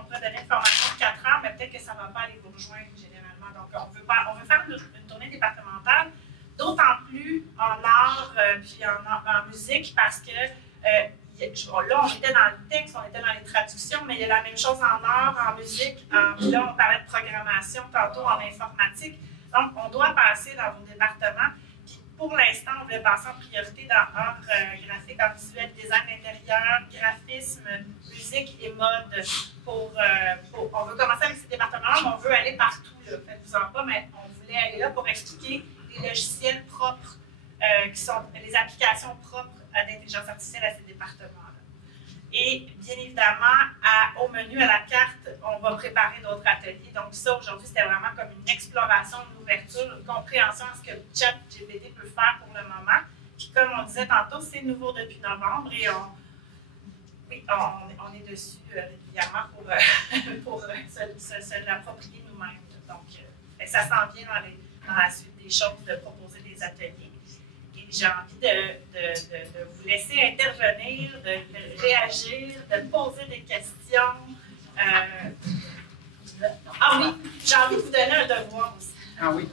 formation de 4 heures, mais peut-être que ça ne va pas aller vous rejoindre généralement. Donc, on veut faire une tournée départementale, d'autant plus en art puis en musique, parce que là, on était dans le texte, on était dans les traductions, mais il y a la même chose en art, en musique. Là, on parlait de programmation tantôt en informatique. Donc, on doit passer dans vos départements. Puis, pour l'instant, on voulait passer en priorité dans art graphique, art visuel, design intérieur, graphisme, musique et mode. On veut commencer avec ces départements-là, mais on veut aller partout. Faites-vous-en pas, mais on voulait aller là pour expliquer les logiciels propres, qui sont les applications propres à l'intelligence artificielle à ces départements-là. Et bien évidemment, au menu, à la carte, on va préparer d'autres ateliers. Donc ça, aujourd'hui, c'était vraiment comme une exploration, une ouverture, une compréhension de ce que ChatGPT peut faire pour le moment. Puis comme on disait tantôt, c'est nouveau depuis novembre et on est dessus régulièrement pour se l'approprier nous-mêmes. Donc, ça s'en vient dans la suite des choses de proposer des ateliers. J'ai envie de vous laisser intervenir, de réagir, de poser des questions. Ah oui, j'ai envie de vous donner un devoir aussi. Ah oui.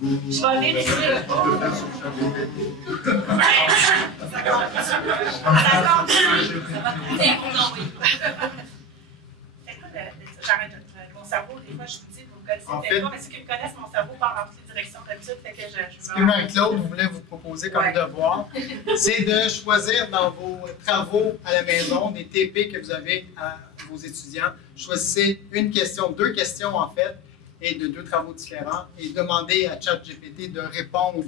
Je vais vérifier. J'arrête mon cerveau, des fois, je vous dis, vous me connaissez peut-être pas, mais ceux qui me connaissent, mon cerveau part dans toutes les directions d'habitude, fait que ce que Marie-Claude voulait vous proposer comme devoir, c'est de choisir dans vos travaux à la maison, des TP que vous avez à vos étudiants, choisissez une question, 2 questions en fait, et de 2 travaux différents, et demandez à ChatGPT de répondre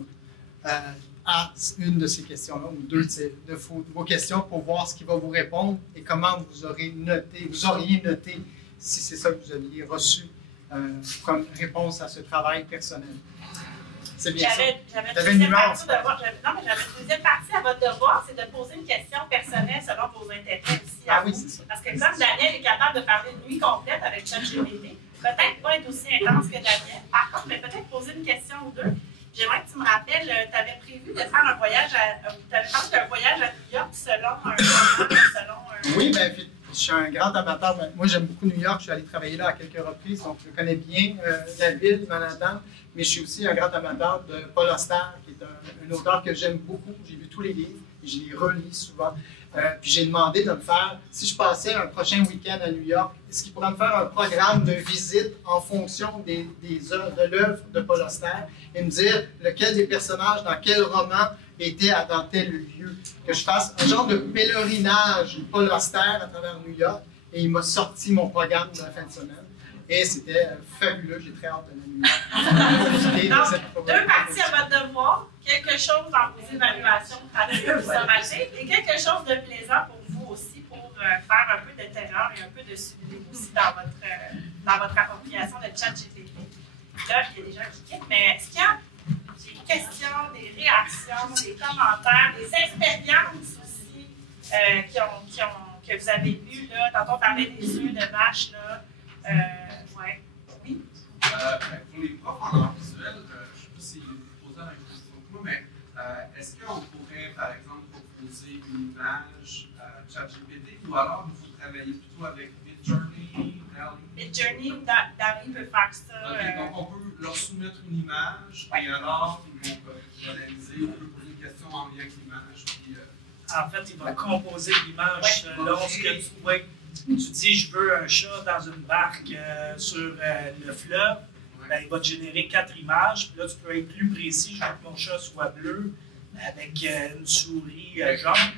à une de ces questions-là, ou 2 de vos questions pour voir ce qu'il va vous répondre et comment vous auriez noté si c'est ça que vous aviez reçu comme réponse à ce travail personnel. C'est bien ça. J'avais une deuxième partie à votre devoir, c'est de poser une question personnelle selon vos intérêts aussi. Oui, c'est ça. Parce que comme Daniel est capable de parler une nuit complète avec ChatGPT, peut-être pas être aussi intense que Daniel, par contre, mais peut-être poser une question ou 2. J'aimerais que tu me rappelles, tu avais prévu de faire un voyage tu avais parlé d'un voyage à New York selon un... Oui, bien, je suis un grand amateur. Moi, j'aime beaucoup New York. Je suis allé travailler là à quelques reprises, donc je connais bien la ville, Manhattan. Mais je suis aussi un grand amateur de Paul Auster, qui est un auteur que j'aime beaucoup. J'ai lu tous les livres et je les relis souvent. Puis j'ai demandé de me faire, si je passais un prochain week-end à New York, est-ce qu'il pourrait me faire un programme de visite en fonction de l'œuvre de Paul Auster et me dire lequel des personnages, dans quel roman était dans tel lieu. Que je fasse un genre de pèlerinage Paul Auster à travers New York et il m'a sorti mon programme de la fin de semaine. Et c'était fabuleux, j'ai très hâte de la nuit. 2 parties à votre devoir, quelque chose dans vos évaluations pratiques somatiques et quelque chose de plaisant pour vous aussi, pour faire un peu de terreur et un peu de sublime aussi dans votre appropriation de ChatGPT. Là, il y a des gens qui quittent, mais est-ce qu'il y a des questions, des réactions, des commentaires, des expériences aussi que vous avez eues? Tantôt on parlait des œufs de vache, là. Ouais. Oui? Pour les profs en art visuel, je ne sais pas si vous posez la même question que moi, mais est-ce qu'on pourrait, par exemple, proposer une image à ChatGPT ou alors vous travaillez plutôt avec Midjourney, DALL-E? Midjourney ou DALL-E peut faire ça. Okay, donc on peut leur soumettre une image et alors ils vont analyser, on peut poser une question en lien avec l'image. En fait, ils vont composer l'image lorsque tu dis je veux un chat dans une barque sur le fleuve, ben, il va te générer 4 images. Puis là, tu peux être plus précis. Je veux que mon chat soit bleu avec une souris jaune.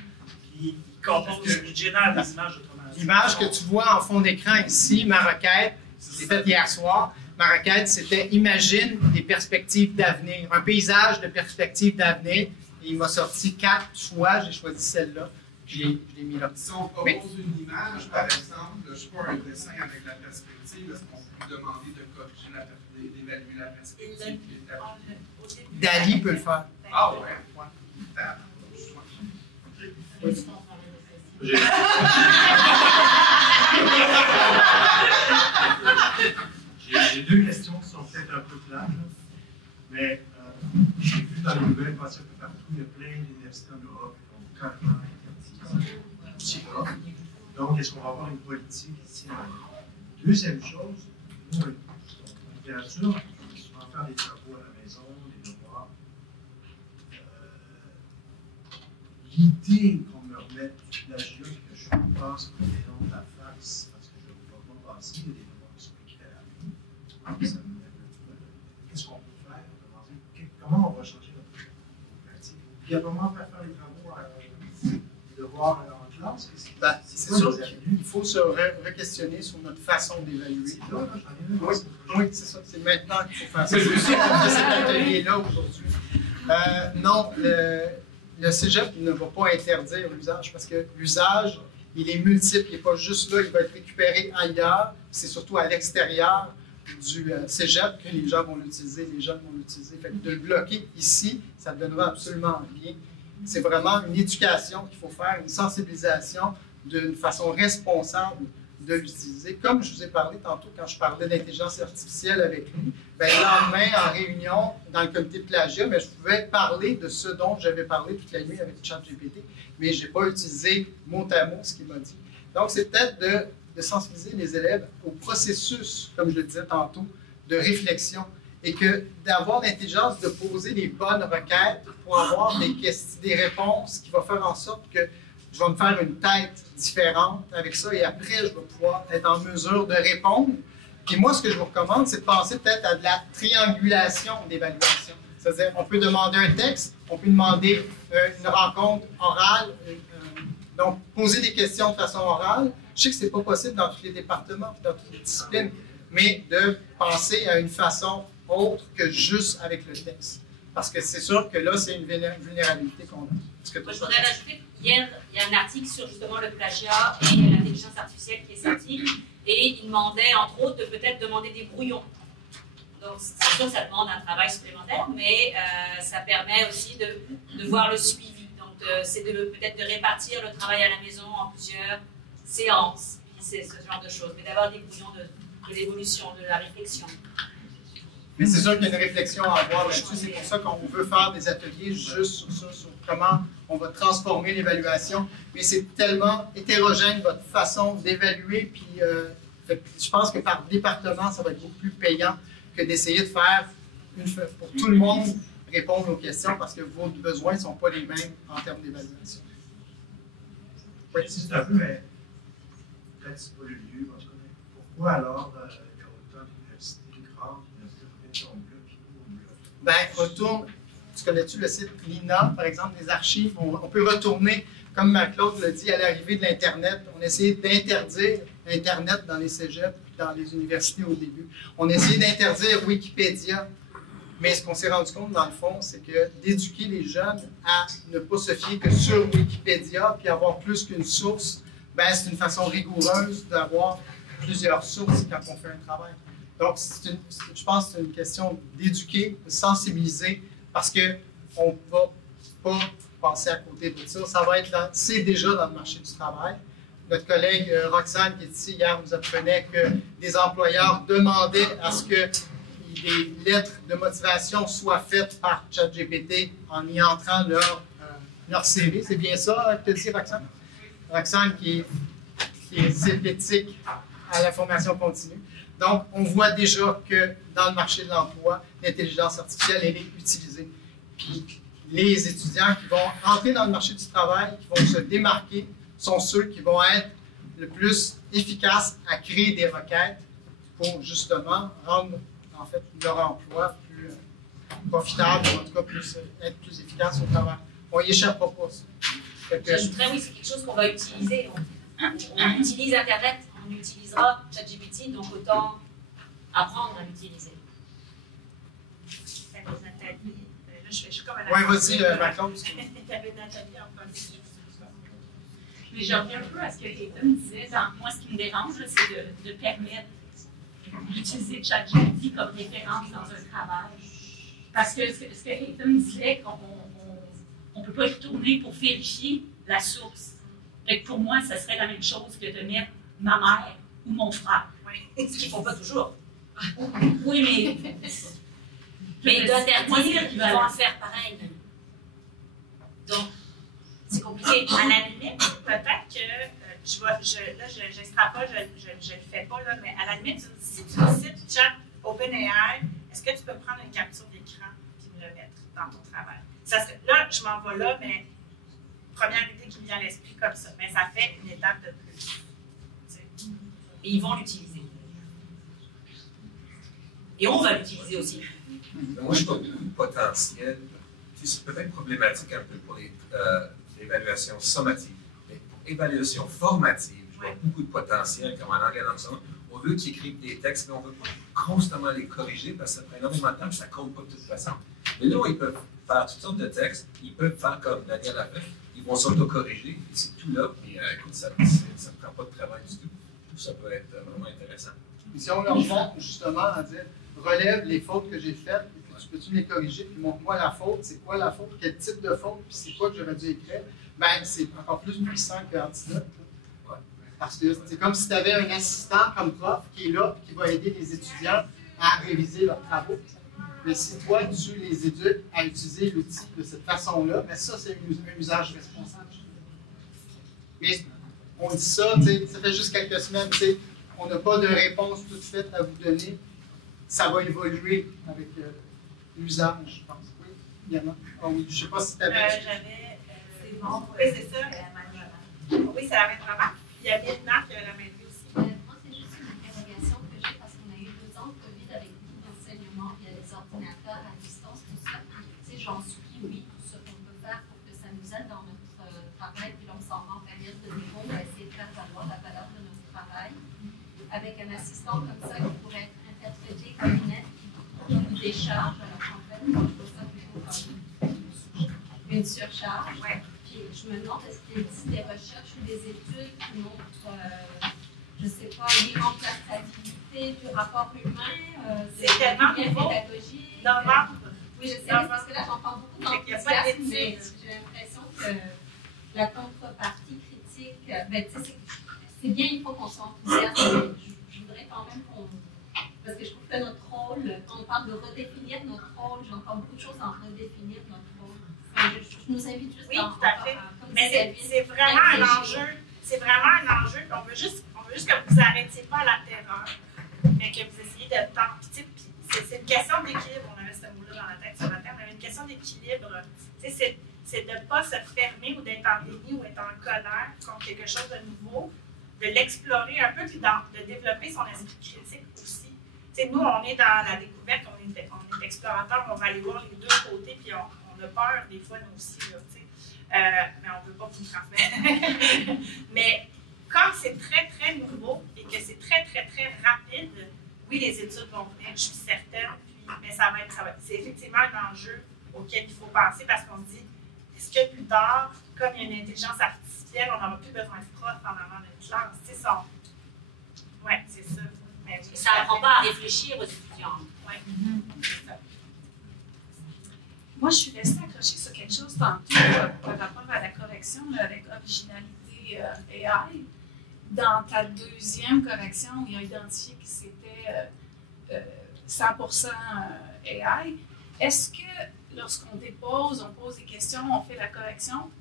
Puis il compose, il génère des images autrement. L'image que tu vois en fond d'écran ici, ma requête, c'est faite hier soir. Ma requête, c'était imagine des perspectives d'avenir, un paysage de perspectives d'avenir. Et il m'a sorti 4 choix. J'ai choisi celle-là. Je l'ai mis là. Si on propose une image, par exemple, je ne sais pas, un dessin avec la perspective, est-ce qu'on peut lui demander de corriger d'évaluer la perspective? DALL-E peut le faire. Ah ouais? J'ai 2 questions qui sont peut-être un peu plates, mais j'ai vu dans les nouvelles passer un peu partout, il y a plein d'universités en Europe qui ont carrément interdit. Donc, est-ce qu'on va avoir une politique ici? Deuxième chose, nous, en littérature, on va souvent faire des travaux à la maison, des devoirs. L'idée qu'on me remette du plagiat que je passe pour les noms de la fax, parce que je ne vais pas passer, il y a des devoirs qui sont écrits à la main. Qu'est-ce qu'on peut faire? Comment on va changer notre pratique? Il y a comment faire les travaux, les devoirs en classe? Ben, c'est sûr qu'il faut se re-questionner sur notre façon d'évaluer. Oui, c'est ça. C'est maintenant qu'il faut faire ça. C'est aussi qu'on fait cet atelier-là aujourd'hui. Non, le cégep ne va pas interdire l'usage parce que l'usage, il est multiple. Il n'est pas juste là, il va être récupéré ailleurs. C'est surtout à l'extérieur du cégep que les gens vont l'utiliser, les jeunes vont l'utiliser. Fait que de le bloquer ici, ça ne donnera absolument rien. C'est vraiment une éducation qu'il faut faire, une sensibilisation d'une façon responsable de l'utiliser. Comme je vous ai parlé tantôt quand je parlais d'intelligence artificielle avec lui, bien, le lendemain, en réunion, dans le comité de plagiat, bien, je pouvais parler de ce dont j'avais parlé toute la nuit avec ChatGPT, mais je n'ai pas utilisé mot à mot ce qu'il m'a dit. Donc, c'est peut-être de sensibiliser les élèves au processus, comme je le disais tantôt, de réflexion et que d'avoir l'intelligence de poser les bonnes requêtes pour avoir des réponses qui vont faire en sorte que je vais me faire une tête différente avec ça et après, je vais pouvoir être en mesure de répondre. Puis moi, ce que je vous recommande, c'est de penser peut-être à de la triangulation d'évaluation. C'est-à-dire, on peut demander un texte, on peut demander une rencontre orale, donc poser des questions de façon orale. Je sais que ce n'est pas possible dans tous les départements, dans toutes les disciplines, mais de penser à une façon autre que juste avec le texte. Parce que c'est sûr que là, c'est une vulnérabilité qu'on a. Je voudrais rajouter, hier, il y a un article sur justement le plagiat et l'intelligence artificielle qui est sorti, et il demandait, entre autres, de peut-être demander des brouillons. Donc, c'est sûr que ça demande un travail supplémentaire, mais ça permet aussi de voir le suivi. Donc, c'est peut-être de répartir le travail à la maison en plusieurs séances, puis c'est ce genre de choses, mais d'avoir des brouillons de l'évolution, de la réflexion. Mais c'est sûr qu'il y a une réflexion à avoir là-dessus. C'est pour ça qu'on veut faire des ateliers juste sur ça, sur comment on va transformer l'évaluation. Mais c'est tellement hétérogène, votre façon d'évaluer. Puis je pense que par département, ça va être beaucoup plus payant que d'essayer de faire pour tout le monde répondre aux questions parce que vos besoins ne sont pas les mêmes en termes d'évaluation. Oui, c'est un peu, mais peut-être c'est pas le lieu. En tout cas, pourquoi alors il y a autant d'universités grandes? Ben, retourne, tu connais-tu le site LINA, par exemple, les archives, on peut retourner, comme Claude l'a dit, à l'arrivée de l'Internet. On a essayé d'interdire Internet dans les cégeps, dans les universités au début. On a essayé d'interdire Wikipédia, mais ce qu'on s'est rendu compte, dans le fond, c'est que d'éduquer les jeunes à ne pas se fier que sur Wikipédia, puis avoir plus qu'une source, ben, c'est une façon rigoureuse d'avoir plusieurs sources quand on fait un travail. Donc, je pense que c'est une question d'éduquer, de sensibiliser, parce qu'on ne va pas passer à côté de ça. Ça va être c'est déjà dans le marché du travail. Notre collègue Roxane, qui est ici hier, nous apprenait que des employeurs demandaient à ce que des lettres de motivation soient faites par ChatGPT en y entrant leur CV. C'est bien ça que tu dis, Roxane? Roxane, qui est zététique à la formation continue. Donc, on voit déjà que dans le marché de l'emploi, l'intelligence artificielle, elle est utilisée. Puis, les étudiants qui vont entrer dans le marché du travail, qui vont se démarquer, sont ceux qui vont être le plus efficaces à créer des requêtes pour justement rendre en fait leur emploi plus profitable, ou en tout cas être plus efficace au travail. On n'y échappera pas. J'ajouterais, oui, c'est quelque chose qu'on va utiliser. On utilise Internet, on utilisera ChatGPT, donc autant apprendre à l'utiliser. Nathalie, là, je suis comme oui, vas-y, Claude. Tu avais Nathalie en premier. Mais je reviens un peu à ce que Ethan disait. Moi, ce qui me dérange, c'est de permettre d'utiliser ChatGPT comme référence dans un travail. Parce que ce que Ethan disait, on ne peut pas y retourner pour vérifier la source. Fait que pour moi, ça serait la même chose que de mettre ma mère ou mon frère. Oui. Ce qu'ils ne font pas toujours. Oui, mais d'interdire, ils vont le faire pareil. Donc, c'est compliqué. À la limite, peut-être que j'extrapole, je ne le fais pas, là, mais à la limite, si tu cites Chat OpenAI, est-ce que tu peux prendre une capture d'écran et me le mettre dans ton travail? Là, je m'en vais là, mais première idée qui me vient à l'esprit comme ça. Mais ça fait une étape de plus. Et ils vont l'utiliser. Et on va l'utiliser aussi. Moi, je vois beaucoup de potentiel. C'est peut-être problématique un peu pour l'évaluation sommative. Mais pour l'évaluation formative, je vois beaucoup de potentiel comme en langage d'ensemble. On veut qu'ils écrivent des textes, mais on ne veut pas constamment les corriger parce que ça prend énormément de temps et ça ne compte pas de toute façon. Mais là, ils peuvent faire toutes sortes de textes. Ils peuvent faire comme Daniel a fait. Ils vont s'auto-corriger et c'est tout là. Et écoute, ça ne prend pas de travail du tout. Ça peut être vraiment intéressant. Et si on leur montre justement à dire relève les fautes que j'ai faites, et puis tu peux-tu les corriger, puis montre-moi la faute, c'est quoi la faute, quel type de faute, puis c'est quoi que j'aurais dû écrire, ben c'est encore plus puissant que Antidote. Ouais. Parce que c'est comme si tu avais un assistant comme prof qui est là et qui va aider les étudiants à réviser leurs travaux. Mais si toi, tu les éduques à utiliser l'outil de cette façon-là, ben ça, c'est un usage responsable. Mais on dit ça, ça fait juste quelques semaines, on n'a pas de réponse toute faite à vous donner. ça va évoluer avec l'usage, je pense. Oui, également. Ah oui, je ne sais pas si tu avais... J'avais... c'est bon. Oui, c'est ça. Oui, c'est la même remarque. Il y a Myrna qui a la main levée aussi. Moi, c'est juste une interrogation que j'ai parce qu'on a eu 2 ans de COVID avec beaucoup d'enseignements, il y a des ordinateurs à distance, tout ça. Tu sais, j'en suis, oui, tout ce qu'on peut faire pour que ça nous aide dans notre travail, puis là, on s'en rend en période de niveau, on va essayer de faire valoir la valeur de notre travail. Avec un assistant comme ça qui pourrait être interprété comme une aide qui nous décharge, alors qu'en fait, je trouve ça plutôt comme une surcharge. Ouais. Je me demande, est-ce qu'il existe des recherches ou des études qui montrent, je ne sais pas, l'irremplaçabilité du rapport humain, c'est tellement nouveau pédagogique. Oui, je sais, parce que là, j'entends beaucoup d'enthousiasme, mais j'ai l'impression que la contrepartie critique, ben, c'est bien, il faut qu'on soit enthousiaste, mais je voudrais quand même qu'on... Parce que je trouve que notre rôle, quand on parle de redéfinir notre rôle, j'entends beaucoup de choses en redéfinir notre rôle. Je nous invite juste oui, tout à fait. Mais c'est vraiment un enjeu. C'est vraiment un enjeu. On veut juste que vous n'arrêtiez pas la terreur, mais que vous essayez de tenter. C'est une question d'équilibre. On avait ce mot-là dans la tête ce matin. On avait une question d'équilibre. C'est de ne pas se fermer ou d'être en déni ou être en colère contre quelque chose de nouveau, de l'explorer un peu, puis de développer son esprit critique aussi. T'sais, nous, on est dans la découverte, on est explorateur, on va aller voir les deux côtés, puis on a peur des fois, nous aussi, là, mais on ne veut pas vous transmettre. Mais comme c'est très, très nouveau et que c'est très, très, très rapide, oui, les études vont venir, je suis certaine, mais c'est effectivement un enjeu auquel il faut penser parce qu'on dit, est-ce que plus tard, comme il y a une intelligence artificielle, on n'aura plus besoin de prof en avant d'une classe? Oui, c'est ça. Mais oui, ça n'apprend pas à réfléchir aux étudiants. Oui. Moi, je suis restée accrochée sur quelque chose tantôt par rapport à la correction là, avec originalité AI. Dans ta deuxième correction, il a identifié que c'était 100% AI. Est-ce que lorsqu'on dépose, on pose des questions, on fait la correction,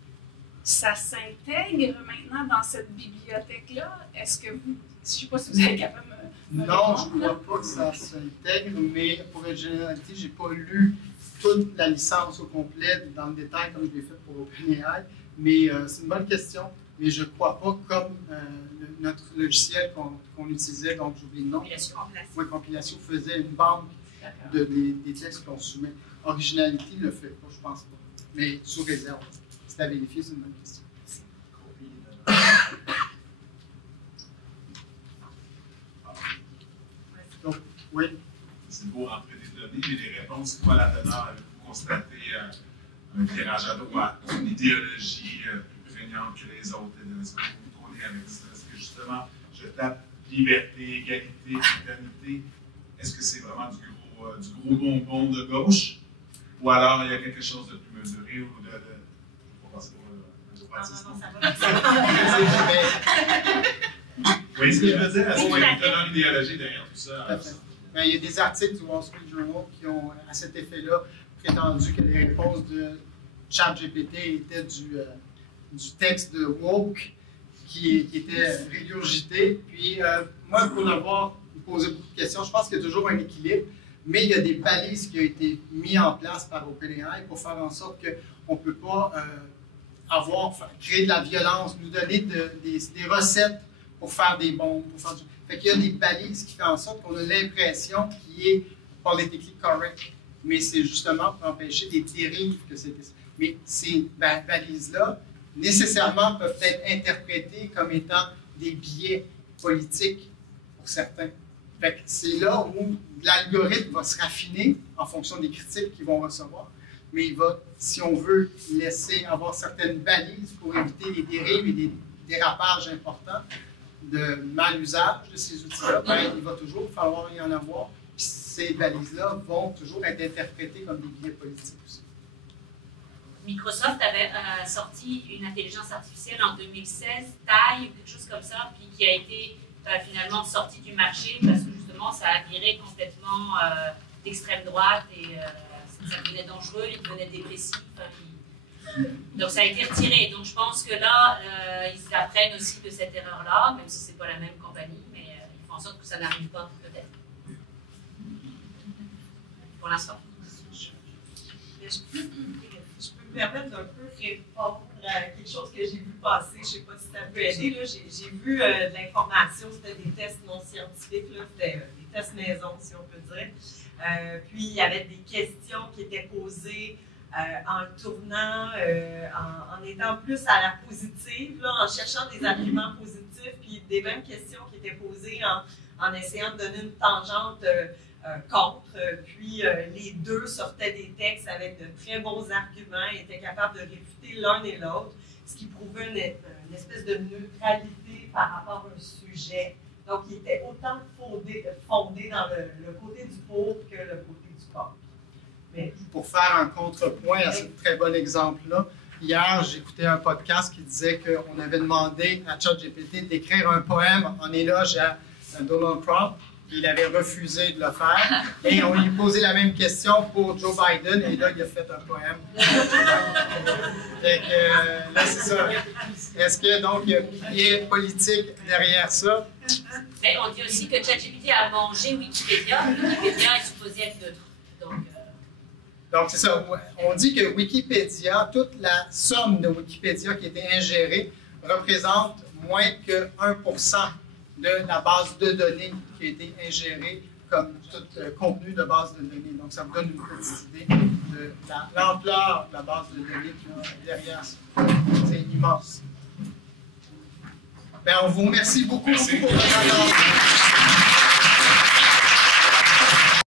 ça s'intègre maintenant dans cette bibliothèque-là? Est-ce que vous, je ne sais pas si vous êtes capable de me non, répondre, je ne crois pas que ça s'intègre, mais pour être généralité, je n'ai pas lu toute la licence au complet dans le détail comme je l'ai fait pour OpenAI, mais c'est une bonne question. Mais je ne crois pas comme notre logiciel qu'on utilisait, donc j'oublie le nom. Compilation faisait une banque des textes qu'on soumet. Originalité ne le fait pas, je ne pense pas. Mais sous réserve. C'est à vérifier, c'est une bonne question. Donc, oui. C'est beau rentrer des données, mais les réponses, quoi la teneur? Avez-vous constaté un virage à droite, une idéologie plus prégnante que les autres? Est-ce que vous vous tournez avec ça? Est-ce que justement, je tape liberté, égalité, fraternité? Est-ce que c'est vraiment du gros bonbon de gauche? Ou alors il y a quelque chose de plus mesuré ou de... Je ne vais pas passer pour Vous voyez ce que je veux dire? Est-ce qu'il y a une teneur idéologique derrière tout ça? Ben, il y a des articles du Wall Street Journal qui ont, à cet effet-là, prétendu que les réponses de ChatGPT étaient du texte de woke qui était régurgité. Puis, moi, pour avoir posé beaucoup de questions, je pense qu'il y a toujours un équilibre, mais il y a des balises qui ont été mises en place par OpenAI pour faire en sorte qu'on ne peut pas créer de la violence, nous donner des recettes pour faire des bombes. Fait qu'il y a des balises qui font en sorte qu'on a l'impression qu'il est politically correct. Mais c'est justement pour empêcher des dérives que c'est. Mais ces balises-là, nécessairement, peuvent être interprétées comme étant des biais politiques pour certains. Fait que c'est là où l'algorithme va se raffiner en fonction des critiques qu'ils vont recevoir. Mais il va, si on veut, laisser avoir certaines balises pour éviter les dérives et des dérapages importants de mal-usage de ces outils-là, ben, il va toujours falloir y en avoir. Puis ces balises-là vont toujours être interprétées comme des biais politiques aussi. Microsoft avait sorti une intelligence artificielle en 2016, TAI ou quelque chose comme ça, puis qui a été finalement sortie du marché parce que justement ça a viré complètement d'extrême droite et ça devenait dangereux, il devenait dépressif. Donc ça a été retiré. Donc je pense que là, ils apprennent aussi de cette erreur-là, même si ce n'est pas la même compagnie, mais ils font en sorte que ça n'arrive pas peut-être. pour l'instant. Je peux me permettre d'un peu répondre à quelque chose que j'ai vu passer. Je ne sais pas si ça peut aider. J'ai vu de l'information, c'était des tests non scientifiques, c'était des tests maison, si on peut dire. Puis il y avait des questions qui étaient posées en tournant, en étant plus à la positive, là, en cherchant des arguments positifs, puis des mêmes questions qui étaient posées en essayant de donner une tangente contre. Puis les deux sortaient des textes avec de très bons arguments et étaient capables de réfuter l'un et l'autre, ce qui prouvait une espèce de neutralité par rapport à un sujet. Donc, il était autant fondé dans le côté du pour que le côté du contre. Mais, pour faire un contrepoint à ce très bon exemple-là, hier, j'écoutais un podcast qui disait qu'on avait demandé à ChatGPT d'écrire un poème en éloge à Donald Trump. Il avait refusé de le faire. Et on lui posait la même question pour Joe Biden. Et là, il a fait un poème. Là, c'est ça. Est-ce que, donc, il y a un biais politique derrière ça? Mais on dit aussi que ChatGPT a mangé Wikipédia. Wikipédia est supposé être neutre. Donc, c'est ça. On dit que Wikipédia, toute la somme de Wikipédia qui a été ingérée, représente moins que 1% de la base de données qui a été ingérée comme tout contenu de base de données. Donc, ça vous donne une petite idée de l'ampleur de la base de données qu'il y a derrière ça. C'est immense. Bien, on vous remercie beaucoup pour votre attention.